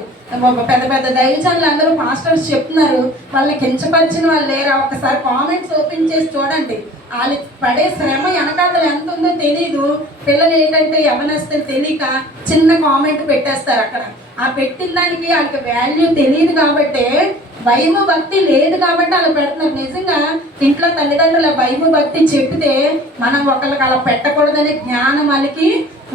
పెద్ద పెద్ద దైవజనులు అందరూ పాస్టర్స్ చెప్తున్నారు, వాళ్ళని కించపరిచిన వాళ్ళు లేరా? ఒకసారి కామెంట్స్ ఓపెన్ చేసి చూడండి. వాళ్ళు పడే శ్రమ వెనకాతలు ఎంత ఉందో తెలీదు. పిల్లలు ఏంటంటే యవనస్తులు తెలియక చిన్న కామెంట్ పెట్టేస్తారు. అక్కడ ఆ పెట్టిన దానికి వాళ్ళకి వాల్యూ తెలియదు కాబట్టి, భయము భక్తి లేదు కాబట్టి అలా పెడుతున్నారు. నిజంగా ఇంట్లో తల్లిదండ్రుల భయము భక్తి చెప్తే మనం ఒకళ్ళకి అలా పెట్టకూడదనే జ్ఞానం వాళ్ళకి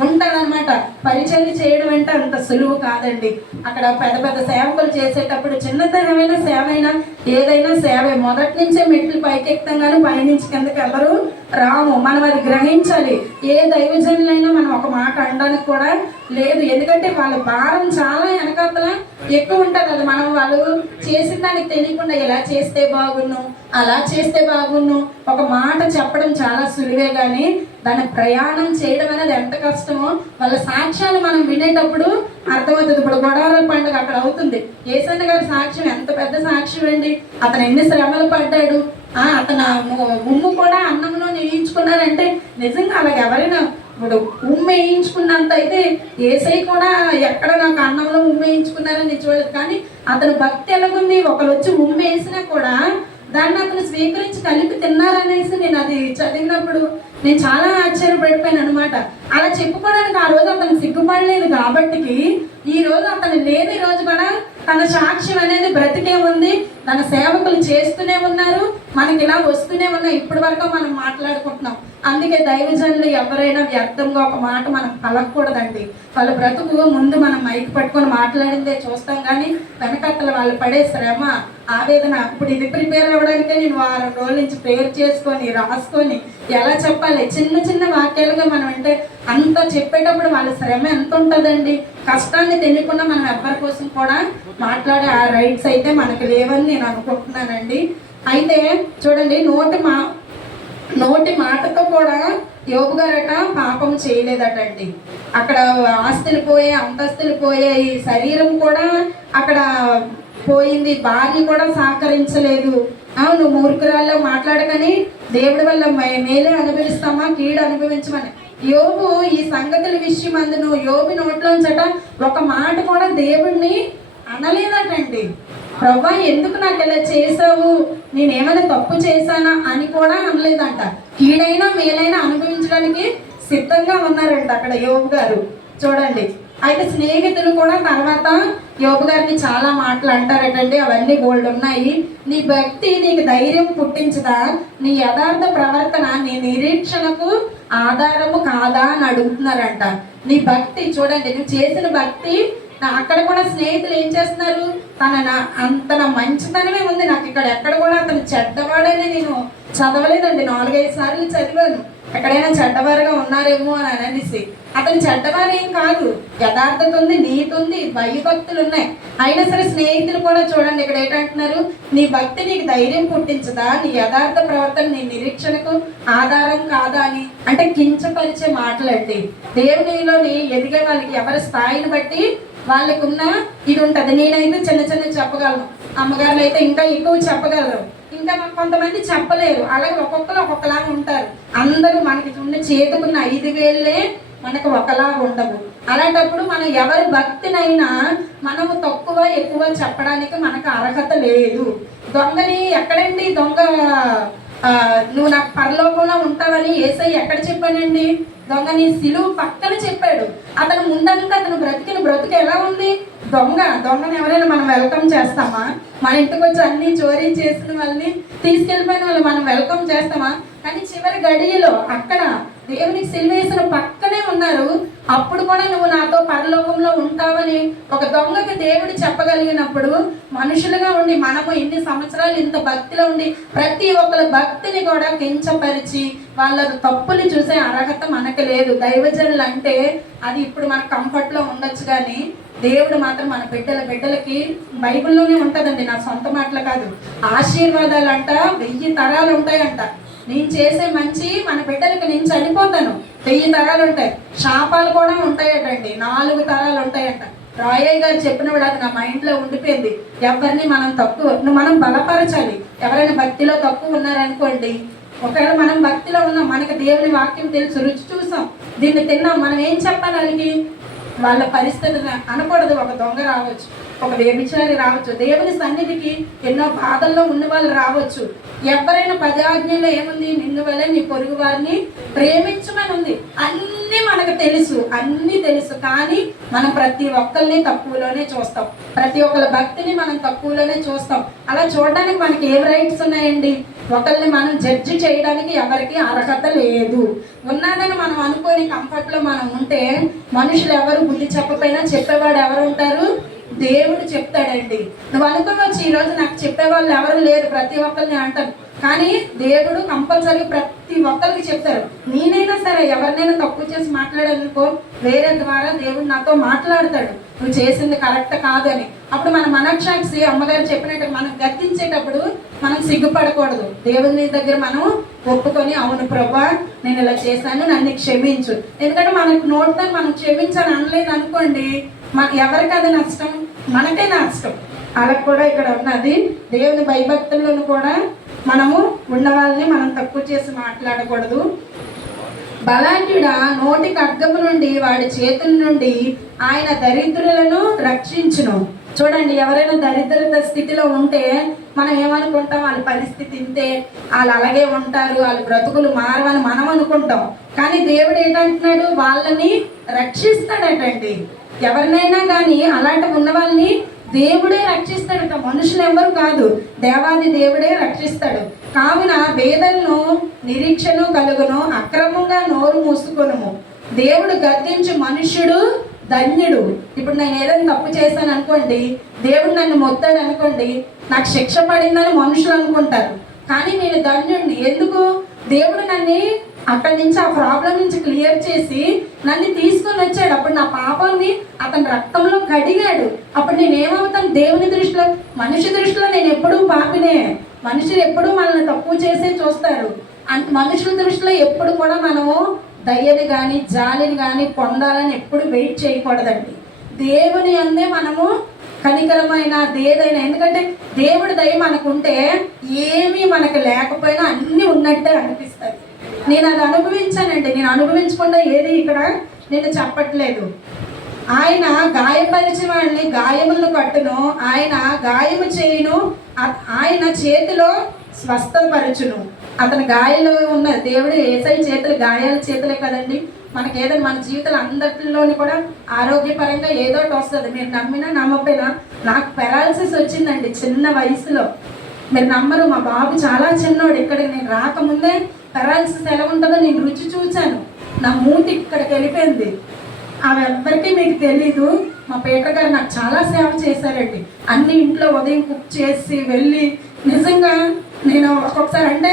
ఉంటుందన్నమాట. పరిచయం చేయడం అంటే అంత సులువు కాదండి. అక్కడ పెద్ద పెద్ద సేవకులు చేసేటప్పుడు చిన్నతనమైన సేవ అయినా ఏదైనా సేవే, మొదటి నుంచే మెట్లు పైకెక్తాం కానీ పైనుంచి కిందకి ఎవరు రాము. మనం అది గ్రహించాలి. ఏ దైవజనులైనా మనం ఒక మాట అనడానికి కూడా లేదు. ఎందుకంటే వాళ్ళ భారం చాలా వెనకాతల ఎక్కువ ఉంటుంది. అది మనం వాళ్ళు చేసిన దానికి తెలియకుండా ఇలా చేస్తే బాగున్ను, అలా చేస్తే బాగున్ను ఒక మాట చెప్పడం చాలా సులువే, కానీ దాన్ని ప్రయాణం చేయడం అనేది ఎంత కష్టమో వాళ్ళ సాక్ష్యాలు మనం వినేటప్పుడు అర్థమవుతుంది. ఇప్పుడు గొడవల పండుగ అక్కడ అవుతుంది. యేసన్న గారి సాక్ష్యం ఎంత పెద్ద సాక్ష్యం అండి. అతను ఎన్ని శ్రమలు పడ్డాడు. అతను ఉమ్ము కూడా అన్నంలో వేయించుకున్నారంటే నిజంగా అలాగ ఎవరైనా ఇప్పుడు ఉమ్ము వేయించుకున్నంత అయితే ఏసై కూడా ఎక్కడ నాకు అన్నంలో ఉమ్ము వేయించుకున్నారని చూడలేదు. కానీ అతను భక్తి ఎలాగుంది, ఒకరు వచ్చి ఉమ్ము వేసినా కూడా దాన్ని అతను స్వీకరించి కలిపి తిన్నారనేసి నేను అది చదివినప్పుడు నేను చాలా ఆశ్చర్యపడిపోయాను అనమాట. అలా చెప్పుకోవడానికి ఆ రోజు అతను సిగ్గుపడలేదు కాబట్టి ఈ రోజు అతను లేని రోజు కూడా తన సాక్ష్యం అనేది బ్రతికే ఉంది. తన సేవకులు చేస్తూనే ఉన్నారు, మనకి ఇలా వస్తూనే ఉన్నాయి. ఇప్పటి వరకు మనం మాట్లాడుకుంటున్నాం. అందుకే దైవజనులు ఎవరైనా వ్యర్థంగా ఒక మాట మనం పలకూడదండి. వాళ్ళ బ్రతుకు ముందు మనం మైక్ పట్టుకొని మాట్లాడిందే చూస్తాం, కానీ వెనకత్తలు వాళ్ళు పడే శ్రమ, ఆవేదన. ఇప్పుడు ఇది ప్రిపేర్ అవ్వడానికే నేను వారం రోజుల నుంచి ప్రేయర్ చేసుకొని రాసుకొని ఎలా చెప్పాలి చిన్న చిన్న వాక్యాలుగా మనం అంటే అంత చెప్పేటప్పుడు వాళ్ళ శ్రమ ఎంత ఉంటుందండి. కష్టాన్ని తెలియకుండా మనం ఎవరి కోసం కూడా మాట్లాడే ఆ రైట్స్ అయితే మనకు లేవని నేను అనుకుంటున్నానండి. అయితే చూడండి, నోటి మాటతో కూడా యోబు గారట పాపం చేయలేదటండి. అక్కడ ఆస్తులు పోయాయి, అంతస్తులు పోయాయి, శరీరం కూడా అక్కడ పోయింది, భార్య కూడా సహకరించలేదు. నువ్వు మూర్ఖురాల్లో మాట్లాడకని దేవుడి వల్ల మేలే అనుభవిస్తామా, కీడు అనుభవించమని. యోబు ఈ సంగతుల విషయం అందును యోబు నోట్లోంచట ఒక మాట కూడా దేవుడిని అనలేదటండి. ప్రభా ఎందుకు నాకు ఇలా చేసావు, నేనేమైనా తప్పు చేశానా అని కూడా అనలేదంట. కీడైనా మేలైనా అనుభవించడానికి సిద్ధంగా ఉన్నారంట అక్కడ యోబు గారు. చూడండి, అయితే స్నేహితులు కూడా తర్వాత యోబు గారిని చాలా మాటలు అంటారటండి. అవన్నీ బోల్డ్ ఉన్నాయి. నీ భక్తి నీకు ధైర్యం పుట్టించదా, నీ యథార్థ ప్రవర్తన నీ నిరీక్షణకు ఆధారము కాదా అని అడుగుతున్నారంట. నీ భక్తి చూడండి, నువ్వు చేసిన భక్తి. అక్కడ కూడా స్నేహితులు ఏం చేస్తున్నారు, అంత మంచితనమే ఉంది నాకు, ఇక్కడ ఎక్కడ కూడా అతను చెడ్డవాడని నేను చదవలేదండి. 4-5 సార్లు చదివాను, ఎక్కడైనా చెడ్డవారుగా ఉన్నారేమో అని అనేసి. అతను చెడ్డవారు ఏం కాదు, యథార్థత ఉంది, నీతి ఉంది, భయభక్తులు ఉన్నాయి. అయినా సరే స్నేహితులు కూడా చూడండి ఇక్కడ ఏంటంటున్నారు, నీ భక్తి నీకు ధైర్యం పుట్టించదా, నీ యథార్థ ప్రవర్తన నీ నిరీక్షణకు ఆధారం కాదా అని. అంటే కించపరిచే మాటలండి. దేవునిలోని ఎదిగే వాళ్ళకి ఎవరి స్థాయిని బట్టి వాళ్ళకు ఉన్న ఇది ఉంటుంది. నేనైతే చిన్న చిన్న చెప్పగలను, అమ్మగారులు అయితే ఇంకా ఎక్కువ చెప్పగలరు, ఇంకా కొంతమంది చెప్పలేరు. అలాగే ఒక్కొక్కరు ఒక్కొక్కలాగా ఉంటారు. అందరూ మనకి ఉన్న చేతుకున్న 5 వేళ్ళే మనకు ఒకలాగా ఉండవు. అలాంటప్పుడు మనం ఎవరి భక్తినైనా మనము తక్కువ ఎక్కువ చెప్పడానికి మనకు అర్హత లేదు. దొంగని ఎక్కడండి దొంగ, నువ్వు నాకు పరలోకంలో ఉంటావని యేసయ్య ఎక్కడ చెప్పానండి? దొంగని సిలువు పక్కన చెప్పాడు. అతను ముందంతా అతను బ్రతికిన బ్రతుకు ఎలా ఉంది? దొంగని ఎవరైనా మనం వెల్కమ్ చేస్తామా? మన ఇంటికి వచ్చి అన్ని చోరీ చేసిన వాళ్ళని తీసుకెళ్ళిపోయిన వాళ్ళు మనం వెల్కమ్ చేస్తామా? కానీ చివరి గడియలో అక్కడ దేవునికి సిలువేసిన పక్కనే ఉన్నారు. అప్పుడు కూడా నువ్వు నాతో పరలోకంలో ఉంటావని ఒక దొంగకి దేవుడు చెప్పగలిగినప్పుడు మనుషులుగా ఉండి మనము ఇన్ని సంవత్సరాలు ఇంత భక్తిలో ఉండి ప్రతి ఒక్కరి భక్తిని కూడా కించపరిచి వాళ్ళ తప్పులు చూసే అర్హత మనకు లేదు. దైవజనులు అంటే అది ఇప్పుడు మన కంఫర్ట్లో ఉండొచ్చు, కానీ దేవుడు మాత్రం మన బిడ్డలకి బైబిల్లోనే ఉంటుందండి, నా సొంత మాటలు కాదు. ఆశీర్వాదాలు అంట 1000 తరాలు ఉంటాయంట. నేను చేసే మంచి మన బిడ్డలకి నేను చనిపోతాను 1000 తరాలు ఉంటాయి. శాపాలు కూడా ఉంటాయటండి, 4 తరాలు ఉంటాయంట. రాయయ్య గారు చెప్పినప్పుడు అది నా మైండ్లో ఉండిపోయింది. ఎవరిని మనం బలపరచాలి. ఎవరైనా భక్తిలో తక్కువ ఉన్నారనుకోండి, ఒకవేళ మనం భక్తిలో ఉన్నాం, మనకి దేవుని వాక్యం తెలుసు, రుచి చూసాం, దీన్ని తిన్నాం, మనం ఏం చెప్పాలి వాళ్ళకి? వాళ్ళ పరిస్థితిని అనకూడదు. ఒక దొంగ రావచ్చు, ఒక వ్యభిచారి రావచ్చు, దేవుని సన్నిధికి ఎన్నో బాధల్లో ఉన్న వాళ్ళు రావచ్చు. ఎవరైనా 10 ఆజ్ఞల్లో ఏముంది? నిన్ను వలె నీ పొరుగు వారిని ప్రేమించమని ఉంది. అన్నీ మనకు తెలుసు, అన్నీ తెలుసు, కానీ మనం ప్రతి ఒక్కరిని తక్కువలోనే చూస్తాం. ప్రతి ఒక్కరి భక్తిని మనం తక్కువలోనే చూస్తాం. అలా చూడడానికి మనకి ఏం రైట్స్ ఉన్నాయండి? ఒకరిని మనం జడ్జి చేయడానికి ఎవరికి అర్హత లేదు. ఉన్నాదని మనం అనుకోని కంఫర్ట్లో మనం ఉంటే మనుషులు ఎవరు బుద్ధి చెప్పకపోయినా చెప్పేవాడు ఎవరు ఉంటారు? దేవుడు చెప్తాడండి. నువ్వు అనుకోవచ్చు ఈరోజు నాకు చెప్పేవాళ్ళు ఎవరు లేరు, ప్రతి ఒక్కరిని అంటారు, కానీ దేవుడు కంపల్సరీ ప్రతి ఒక్కరికి చెప్తారు. నేనైనా సరే ఎవరినైనా తక్కువ చేసి మాట్లాడాలనుకో, వేరే ద్వారా దేవుడు నాతో మాట్లాడతాడు, నువ్వు చేసింది కరెక్ట్ కాదు అని. అప్పుడు మన మనస్సాక్షి అమ్మగారు చెప్పినట్టు మనం గర్తించేటప్పుడు మనం సిగ్గుపడకూడదు. దేవుని దగ్గర మనం ఒప్పుకొని, అవును ప్రభా నేను ఇలా చేశాను, నన్ను క్షమించు. ఎందుకంటే మనకు నోటితో మనం క్షమించాలని అనలేదు అనుకోండి, ఎవరికి అది నష్టం? మనకే నష్టం. అలా కూడా ఇక్కడ ఉన్నది. దేవుని భయభక్తులను కూడా మనము ఉన్న వాళ్ళని మనం తక్కువ చేసి మాట్లాడకూడదు. బలాఢ్యుడా నోటి ఖడ్గము నుండి వాడి చేతుల నుండి ఆయన దరిద్రులను రక్షించును. చూడండి, ఎవరైనా దరిద్రత స్థితిలో ఉంటే మనం ఏమనుకుంటాం? వాళ్ళ పరిస్థితి ఇంతే, వాళ్ళు అలాగే ఉంటారు, వాళ్ళ బ్రతుకులు మారవని మనం అనుకుంటాం. కానీ దేవుడు ఏంటంటున్నాడు? వాళ్ళని రక్షిస్తాడటండి. ఎవరినైనా కానీ అలాంటి ఉన్న వాళ్ళని దేవుడే రక్షిస్తాడట, మనుషులు ఎవరు కాదు, దేవాది దేవుడే రక్షిస్తాడు. కావున వేదనను నిరీక్షను కలుగును, అక్రమంగా నోరు మూసుకొనుము. దేవుడు గద్దించు మనుష్యుడు ధన్యుడు. ఇప్పుడు నేను ఏదైనా తప్పు చేశాను అనుకోండి, దేవుడు నన్ను మొత్తాడు అనుకోండి, నాకు శిక్ష పడిందని మనుషులు అనుకుంటారు, కానీ నేను ధన్యుడిని. ఎందుకు? దేవుడు నన్ను అక్కడి నుంచి, ఆ ప్రాబ్లం నుంచి క్లియర్ చేసి నన్ను తీసుకొని వచ్చాడు. అప్పుడు నా పాపాన్ని అతని రక్తంలో కడిగాడు. అప్పుడు నేను ఏమవుతాను? దేవుని దృష్టిలో, మనిషి దృష్టిలో నేను ఎప్పుడూ పాపినే. మనుషులు ఎప్పుడూ మనల్ని తక్కువ చేసే చూస్తారు. మనుషుల దృష్టిలో ఎప్పుడు కూడా మనము దయ్యని కానీ జాలిని కానీ పొందాలని ఎప్పుడు వెయిట్ చేయకూడదండి. దేవుని అందే మనము కనికరమైన ఏదైనా, ఎందుకంటే దేవుడి దయ మనకుంటే ఏమీ మనకు లేకపోయినా అన్నీ ఉన్నట్టే అనిపిస్తుంది. నేను అది అనుభవించానండి. నేను అనుభవించకుండా ఏది ఇక్కడ నేను చెప్పట్లేదు. ఆయన గాయపరిచిన వాళ్ళని గాయములను కట్టును, ఆయన గాయము చేయును, ఆయన చేతిలో స్వస్థపరచును. అతని గాయాలు ఉన్న దేవుడు యేసయ్య చేతులు గాయాల చేతులే కదండి. మనకి ఏదైనా మన జీవితాలు అందరిలోని కూడా ఆరోగ్యపరంగా ఏదో ఒకటి వస్తుంది. మీరు నమ్మినా నమ్మకపోయినా నాకు పెరాలసిస్ వచ్చిందండి చిన్న వయసులో. మీరు నమ్మరు, మా బాబు చాలా చిన్నోడు. ఇక్కడికి నేను రాకముందే పెరాలసిస్ ఎలా ఉంటుందో నేను రుచి చూశాను. నా మూతి ఇక్కడికి వెళ్ళిపోయింది. అవి ఎవ్వరికీ మీకు తెలీదు. మా పీటర్ గారు నాకు చాలా సేవ చేశారండి. అన్ని ఇంట్లో ఉదయం కుక్ చేసి వెళ్ళి, నిజంగా నేను ఒక్కొక్కసారి అంటే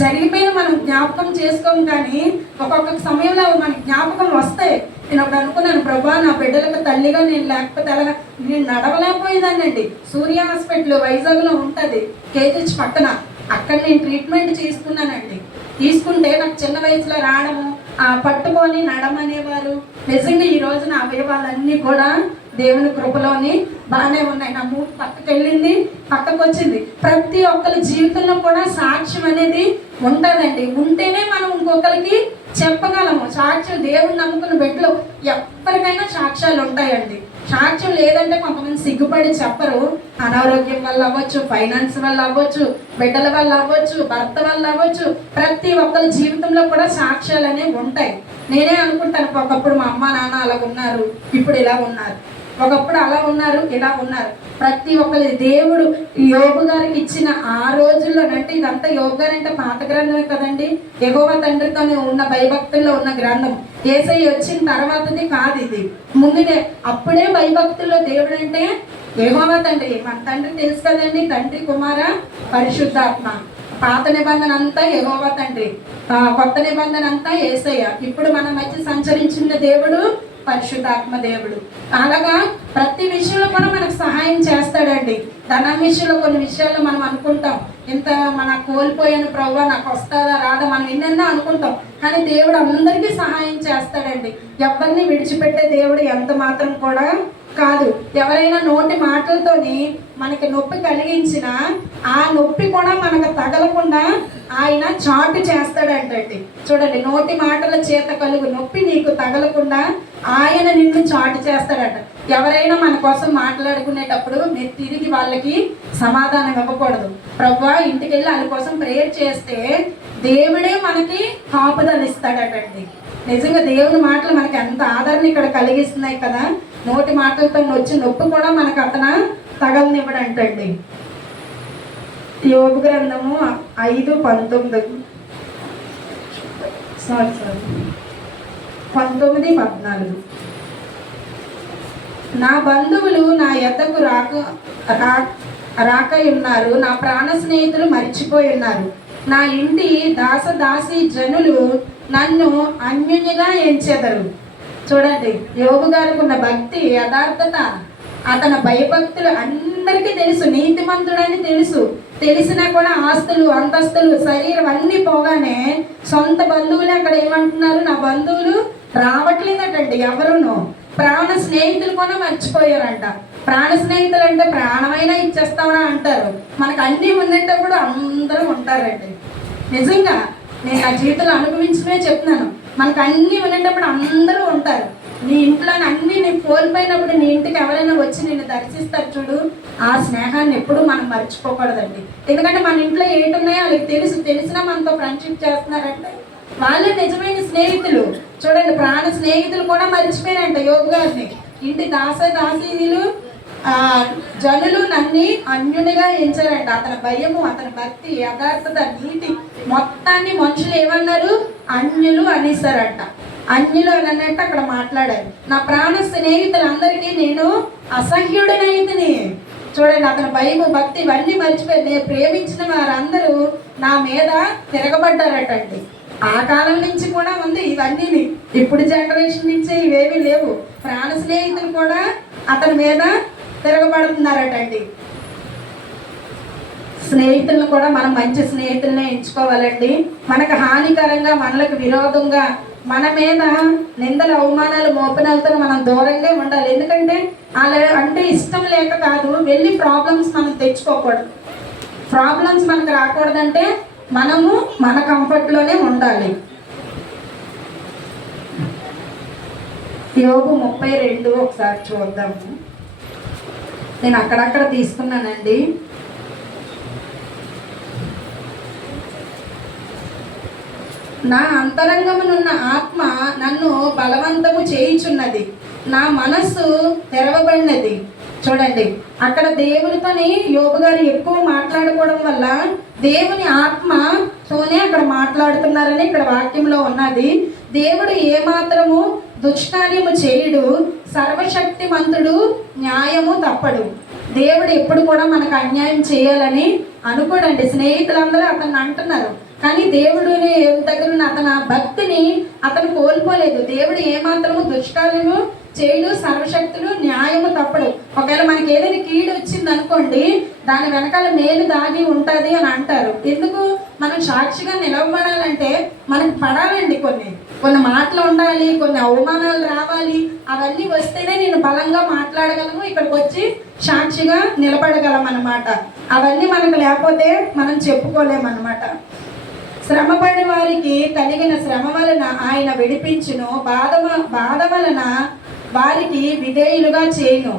జరిగిపోయిన మనం జ్ఞాపకం చేసుకోము, కానీ ఒక్కొక్క సమయంలో మనకి జ్ఞాపకం వస్తాయి. నేను అప్పుడు అనుకున్నాను, ప్రభా నా బిడ్డలకు తల్లిగా నేను లేకపోతే అలాగా నేను నడవలేకపోయేదానండి. సూర్య హాస్పిటల్ వైజాగ్లో ఉంటుంది, కేజీహెచ్ పక్కన. అక్కడ నేను ట్రీట్మెంట్ తీసుకున్నానండి. తీసుకుంటే నాకు చిన్న వయసులో రావడము, పట్టుకొని నడమనేవారు. నిజంగా ఈ రోజు నా అవయవాలన్నీ కూడా దేవుని కృపలోని బాగానే ఉన్నాయి. నా మూడు పక్కకు వెళ్ళింది, పక్కకు వచ్చింది. ప్రతి ఒక్కరి జీవితంలో కూడా సాక్ష్యం అనేది ఉంటుందండి. ఉంటేనే మనం ఇంకొకరికి చెప్పగలము. సాక్ష్యం దేవుని నమ్ముకున్న బిడ్డలు ఎవరికైనా సాక్ష్యాలు ఉంటాయండి. సాక్ష్యం లేదంటే కొంతమంది సిగ్గుపడి చెప్పరు. అనారోగ్యం వల్ల అవ్వచ్చు, ఫైనాన్స్ వల్ల అవ్వచ్చు, బిడ్డల వల్ల అవ్వచ్చు, భర్త వల్ల అవ్వచ్చు. ప్రతి ఒక్కరి జీవితంలో కూడా సాక్ష్యాలు అనేవి ఉంటాయి. నేనే అనుకుంటాను, ఒకప్పుడు మా అమ్మ నాన్న అలా ఉన్నారు, ఇప్పుడు ఇలా ఉన్నారు. ఒకప్పుడు అలా ఉన్నారు, ఇలా ఉన్నారు. ప్రతి ఒక్కరి దేవుడు యోబు గారికి ఇచ్చిన ఆ రోజుల్లో, అంటే ఇదంతా యోబు గారు అంటే పాత గ్రంథమే కదండి, యెహోవా తండ్రితోనే ఉన్న భయభక్తుల్లో ఉన్న గ్రంథం. యేసయ్య వచ్చిన తర్వాతది కాదు ఇది, ముందునే. అప్పుడే భయభక్తుల్లో దేవుడు అంటే యెహోవా తండ్రి. మన తండ్రి తెలుసు కదండి, తండ్రి, కుమార, పరిశుద్ధాత్మ. పాత నిబంధన అంతా యెహోవా తండ్రి, కొత్త నిబంధన అంతా యేసయ్య. ఇప్పుడు మన మధ్య సంచరించిన దేవుడు పరిశుద్ధాత్మ దేవుడు. అలాగా ప్రతి విషయంలో కూడా మనకు సహాయం చేస్తాడండి. ధనం విషయంలో కొన్ని విషయాల్లో మనం అనుకుంటాం, ఇంత మన కోల్పోయాను ప్రభువా, నాకు వస్తుందా రాదా, మనం ఎన్నెన్నో అనుకుంటాం. కానీ దేవుడు అందరికీ సహాయం చేస్తాడండి. ఎవరిని విడిచిపెట్టే దేవుడు ఎంత మాత్రం కూడా కాదు. ఎవరైనా నోటి మాటలతోని మనకి నొప్పి కలిగించినా ఆ నొప్పి కూడా మనకు తగలకుండా ఆయన చాటు చేస్తాడంటండి. చూడండి, నోటి మాటల చేత కలుగు నొప్పి నీకు తగలకుండా ఆయన నిన్ను చాటు చేస్తాడంట. ఎవరైనా మన కోసం మాట్లాడుకునేటప్పుడు మీరు తిరిగి వాళ్ళకి సమాధానం ఇవ్వకూడదు. ప్రభువా, ఇంటికి వెళ్ళి వాళ్ళ కోసం ప్రేయర్ చేస్తే దేవుడే మనకి కాపుదల ఇస్తాడటండి. నిజంగా దేవుని మాటలు మనకి ఎంత ఆదరణ ఇక్కడ కలిగిస్తున్నాయి కదా. నోటి మాటలతో వచ్చి నొప్పి కూడా మనకు అతను తగలనివ్వడంటండి. యోబు గ్రంథము 5:19 19:14. నా బంధువులు నా యొద్దకు రాక ఉన్నారు, నా ప్రాణ స్నేహితులు మరిచిపోయి ఉన్నారు. నా ఇంటి దాసదాసి జనులు నన్ను అన్యునిగా ఎంచెదరు. చూడండి, యోబు గారికి ఉన్న భక్తి, యథార్థత, అతని భయభక్తులు అందరికీ తెలుసు. నీతిమంతుడని తెలుసు. తెలిసినా కూడా ఆస్తులు, అంతస్తులు, శరీరం అన్నీ పోగానే సొంత బంధువులే అక్కడ ఏమంటున్నారు, నా బంధువులు రావట్లేదటండి ఎవరును. ప్రాణ స్నేహితులు కూడా మర్చిపోయారంట. ప్రాణ స్నేహితులు అంటే ప్రాణమైనా ఇచ్చేస్తామని అంటారు. మనకు అన్నీ ఉండేటప్పుడు అందరూ ఉంటారండి. నిజంగా నేను నా జీవితంలో అనుభవించమే చెప్తున్నాను. మనకు అన్నీ ఉండేటప్పుడు అందరూ ఉంటారు. నీ ఇంట్లో అన్నీ నేను కోల్పోయినప్పుడు నీ ఇంటికి ఎవరైనా వచ్చి నిన్ను దర్శిస్తారు చూడు, ఆ స్నేహాన్ని ఎప్పుడూ మనం మర్చిపోకూడదండి. ఎందుకంటే మన ఇంట్లో ఏంటున్నాయో వాళ్ళకి తెలిసినా మనతో ఫ్రెండ్షిప్ చేస్తున్నారంటే వాళ్ళే నిజమైన స్నేహితులు. చూడండి, ప్రాణ స్నేహితులు కూడా మర్చిపోయారంట యోబు గారిని. ఇంటి దాసీలు జనులు నన్ను అన్యునిగా ఎంచారంట. అతని భయము, అతని భక్తి, యథార్థత, నీతి మొత్తాన్ని మనుషులు ఏమన్నారు, అన్యులు అనేసారంట. అన్యులు అని అన్నట్టు అక్కడ మాట్లాడారు. నా ప్రాణ స్నేహితులందరికీ నేను అసహ్యుడనైతిని. చూడండి, అతని భయము, భక్తి ఇవన్నీ మర్చిపోయి నేను ప్రేమించిన వారందరూ నా మీద తిరగబడ్డారటండి. ఆ కాలం నుంచి కూడా ఉంది ఇవన్నీ. ఇప్పుడు జనరేషన్ నుంచే ఇవేమీ లేవు. ప్రాణ స్నేహితులు కూడా అతని మీద తిరగబడుతున్నారటండి. స్నేహితులను కూడా మనం మంచి స్నేహితులనే ఎంచుకోవాలండి. మనకు హానికరంగా, మనలకు విరోధంగా, మన మీద నిందలు, అవమానాలు, మోపనాలతో మనం దూరంగా ఉండాలి. ఎందుకంటే అలా అంటే ఇష్టం లేక కాదు, వెళ్ళి ప్రాబ్లమ్స్ మనం తెచ్చుకోకూడదు. ప్రాబ్లమ్స్ మనకు రాకూడదంటే మనము మన కంఫర్ట్లోనే ఉండాలి. యోబు 32 ఒకసారి చూద్దాము. నేను అక్కడక్కడ తీసుకున్నానండి. నా అంతరంగమునున్న ఆత్మ నన్ను బలవంతము చేయుచున్నది, నా మనస్సు తెరవబడినది. చూడండి, అక్కడ దేవునితోని యోబు గారు ఎక్కువ మాట్లాడుకోవడం వల్ల దేవుని ఆత్మతోనే అక్కడ మాట్లాడుతున్నారని ఇక్కడ వాక్యంలో ఉన్నది. దేవుడు ఏమాత్రము దుష్కార్యము చేయుడు, సర్వశక్తిమంతుడు, న్యాయము తప్పడు. దేవుడు ఎప్పుడు కూడా మనకు అన్యాయం చేయాలని అనుకోడండి. స్నేహితులందరూ అతన్ని అంటున్నారు, కానీ దేవుడిని దగ్గర అతని భక్తిని అతను కోల్పోలేదు. దేవుడు ఏమాత్రము దుష్కార్యము చేయుడు, సర్వశక్తులు, న్యాయము తప్పడు. ఒకవేళ మనకి ఏదైనా కీడు వచ్చింది అనుకోండి, దాని వెనకాల మేలు దాగి ఉంటుంది అని అంటారు. ఎందుకు? మనం సాక్షిగా నిలబడాలంటే మనకు పడాలండి, కొన్ని మాటలు ఉండాలి, కొన్ని అవమానాలు రావాలి. అవన్నీ వస్తేనే నేను బలంగా మాట్లాడగలము, ఇక్కడికి వచ్చి సాక్షిగా నిలబడగలం అన్నమాట. అవన్నీ మనకు లేకపోతే మనం చెప్పుకోలేమన్నమాట. శ్రమపడి వారికి కలిగిన శ్రమ వలన ఆయన విడిపించును, బాధ వలన వారికి విధేయులుగా చేయును.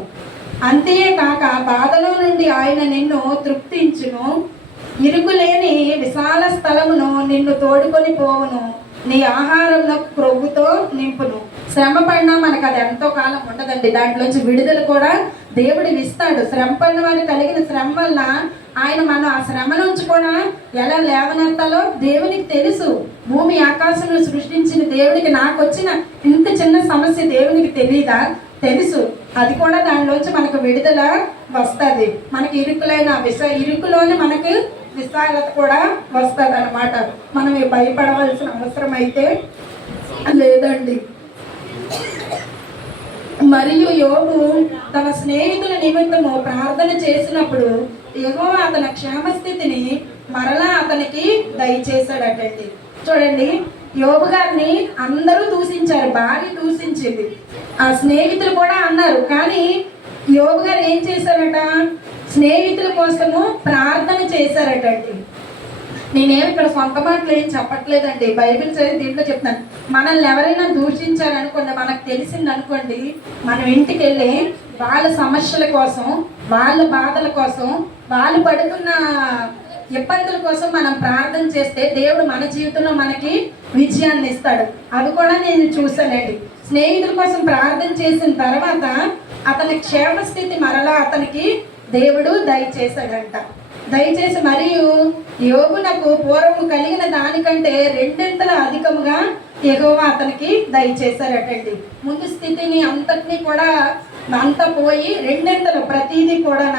అంతేకాక బాధలో నుండి ఆయన నిన్ను తృప్తించును, ఇరుకులేని విశాల స్థలమును నిన్ను తోడుకొని పోవును. నీ ఆహారంలో క్రొవ్వుతో నింపును. శ్రమ పడినా మనకు అది ఎంతో కాలం ఉండదండి. దాంట్లోంచి విడుదల కూడా దేవుడు ఇస్తాడు. శ్రమ పడిన వారికి కలిగిన శ్రమ వల్ల ఆయన మనం ఆ శ్రమ నుంచి కూడా ఎలా లేవనెత్తాలో దేవునికి తెలుసు. భూమి ఆకాశంలో సృష్టించిన దేవుడికి నాకు వచ్చిన ఇంత చిన్న సమస్య దేవునికి తెలీదా? తెలుసు. అది కూడా దానిలోంచి మనకు విడుదల వస్తుంది. మనకి ఇరుకులోనే మనకి విశాలత కూడా వస్తుంది అన్నమాట. మనం భయపడవలసిన అవసరం అయితే లేదండి. మరియు యోబు తన స్నేహితుల నిమిత్తము ప్రార్థన చేసినప్పుడు యెహోవా అతని క్షేమస్థితిని మరలా అతనికి దయచేశాడటండి. చూడండి, యోబు గారిని అందరూ దూషించారు, భార్య దూషించింది, ఆ స్నేహితులు కూడా అన్నారు. కానీ యోబు గారు ఏం చేశారట? స్నేహితుల కోసము ప్రార్థన చేశారటండి. నేనేమి ఇక్కడ సొంత మాటలు ఏం చెప్పట్లేదండి, బైబిల్ చదివి దీంట్లో చెప్తాను. మనల్ని ఎవరైనా దూషించారనుకోండి, మనకు తెలిసింది అనుకోండి, మనం ఇంటికి వెళ్ళి వాళ్ళ సమస్యల కోసం, వాళ్ళ బాధల కోసం, వాళ్ళు పడుతున్న ఇబ్బందుల కోసం మనం ప్రార్థన చేస్తే దేవుడు మన జీవితంలో మనకి విజయాన్ని ఇస్తాడు. అది కూడా నేను చూశానండి. స్నేహితుల కోసం ప్రార్థన చేసిన తర్వాత అతని క్షేమస్థితి మరలా అతనికి దేవుడు దయచేశాడంట. దయచేసి మరియు యోబునకు పూర్వము కలిగిన దానికంటే రెండింతల అధికముగా యెహోవా అతనికి దయచేశారటండి. ముందు స్థితిని అంతటినీ కూడా అంతా పోయి రెండింతలు ప్రతిదీ కూడా.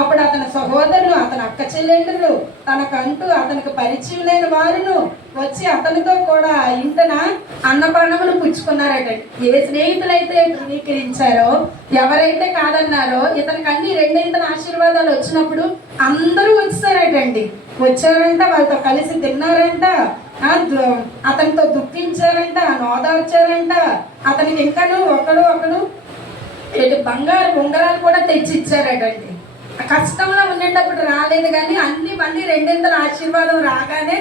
అప్పుడు అతని సహోదరులు, అతని అక్క చెల్లెళ్ళు, తనకంటూ అతనికి పరిచయం లేని వారును వచ్చి అతనితో కూడా ఇంటన అన్నపానములు పుచ్చుకున్నారటండి. ఏ స్నేహితులైతే ధృవీకరించారో, ఎవరైతే కాదన్నారో, ఇతనికి అన్ని రెండింతల ఆశీర్వాదాలు వచ్చినప్పుడు అందరూ వచ్చారటండి. వచ్చారంట, వాళ్ళతో కలిసి తిన్నారంట, అతనితో దుఃఖించారంట, నోదార్చారంట. అతనికి ఇంకాను ఒకడు బంగారు ఉంగరాలు కూడా తెచ్చి ఇచ్చారటండి. కష్టంలో ఉండేటప్పుడు రాలేదు, కానీ అన్ని మళ్ళీ రెండింతల ఆశీర్వాదం రాగానే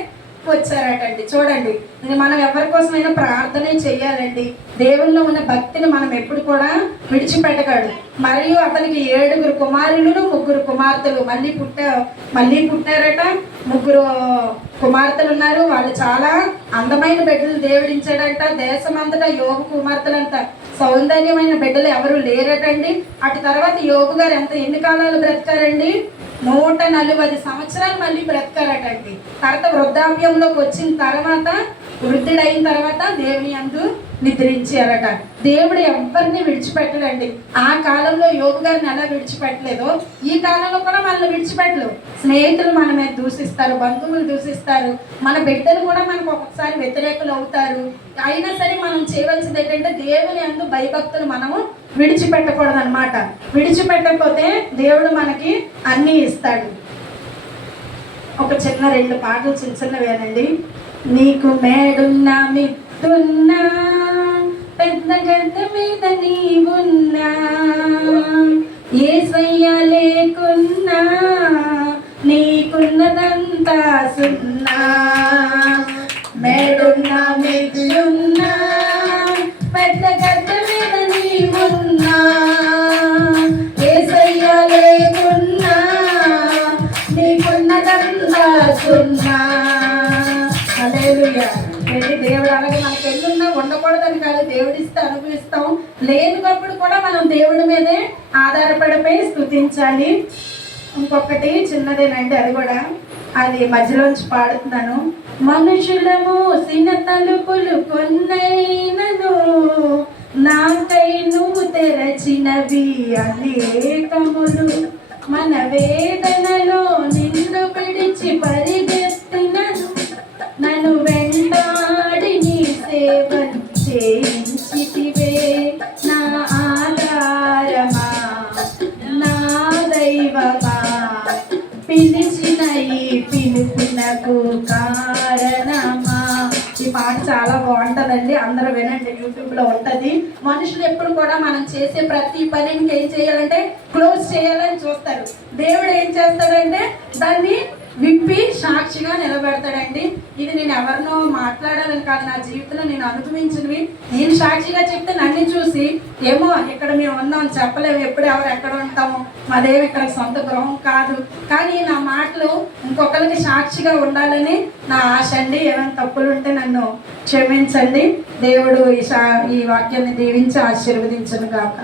వచ్చారటండి. చూడండి, మనం ఎవరి కోసమైనా ప్రార్థనే చేయాలండి. దేవుల్లో ఉన్న భక్తిని మనం ఎప్పుడు కూడా విడిచిపెట్టగలడు. మరియు అతనికి 7 కుమారులను 3 కుమార్తెలు మళ్ళీ పుట్టారట. 3 కుమార్తెలు ఉన్నారు. వాళ్ళు చాలా అందమైన బిడ్డలు దేవుడించాడంట. దేశమంతటా యోబు కుమార్తెలంట సౌందర్యమైన బిడ్డలు ఎవరు లేరటండి. అటు తర్వాత యోబు గారు ఎన్ని కాలాలు బ్రతికారండి? 140 సంవత్సరాలు మళ్ళీ బ్రతికారటండి. తర్వాత వృద్ధాప్యంలోకి వచ్చిన తర్వాత, వృద్ధుడైన తర్వాత దేవుని యందు నిద్రించారట. దేవుడు ఎవరిని విడిచిపెట్టడండి. ఆ కాలంలో యోబు గారిని ఎలా విడిచిపెట్టలేదో ఈ కాలంలో కూడా మనల్ని విడిచిపెట్టలేదు. స్నేహితులు మన మీద దూషిస్తారు, బంధువులు దూషిస్తారు, మన బిడ్డలు కూడా మనకు ఒక్కొక్కసారి వ్యతిరేకులు అవుతారు. అయినా సరే మనం చేయవలసింది ఏంటంటే దేవుని యందు భయభక్తులు మనము విడిచిపెట్టకూడదు అనమాట. విడిచిపెట్టకపోతే దేవుడు మనకి అన్నీ ఇస్తాడు. ఒక చిన్న 2 పాటలు చిన్నవేనండి. నీకు మేడున్నా మిత్తున్నా, పెద్ద గడ్డ మీద నీవున్నా, యేసయ్య లేకున్నా నీకున్నదంతా సున్నా. మేడున్నా మిత్తున్నా, పెద్ద గడ్డ మీద నీవున్నా, యేసయ్య లేకున్నా నీకున్నదంతా సున్నా. హల్లెలూయా. దేవుడు అలాగే మనకి ఎన్నున్నా ఉండకూడదని కాదు, దేవుడిస్తే అనుభవిస్తాం. లేనినప్పుడు కూడా మనం దేవుడి మీదే ఆధారపడిపోయి స్తుతించాలి. ఇంకొకటి చిన్నదేనండి, అది కూడా అది మధ్యలోంచి పాడుతున్నాను. మనుషులము సిన్న తలుపులు కొన్నైనను, నాకై నువ్వు తెరచినవి అనేకములు. మన వేదనలో నిన్ను విడిచి పరిగెత్తినను, నన్ను వెంటాడి నీ సేవను చేయించితివే. నా ఆధారమా, నా దైవమా, పిలిచిన ఈ పిలుపునకు కారణమా. ఈ పాట చాలా బాగుంటుందండి, అందరూ వినండి, యూట్యూబ్లో ఉంటుంది. మనుషులు ఎప్పుడు కూడా మనం చేసే ప్రతి పనిని ఏం చేయాలంటే క్లోజ్ చేయాలని చూస్తారు. దేవుడు ఏం చేస్తాడంటే దాన్ని విప్పి సాక్షిగా నిలబెడతాడండి. ఇది నేను ఎవరినో మాట్లాడాలని కాదు, నా జీవితంలో నేను అనుభవించినవి. నేను సాక్షిగా చెప్తే నన్ను చూసి ఏమో ఇక్కడ మేము ఉన్నాం చెప్పలేము, ఎప్పుడు ఎవరు ఎక్కడ ఉంటాము, మాదేమి ఇక్కడ సొంత గృహం కాదు, కానీ నా మాటలు ఇంకొకరికి సాక్షిగా ఉండాలని నా ఆశ అండి. ఏమైనా తప్పులు ఉంటే నన్ను క్షమించండి. దేవుడు ఈ వాక్యాన్ని దీవించి ఆశీర్వదించను గాక.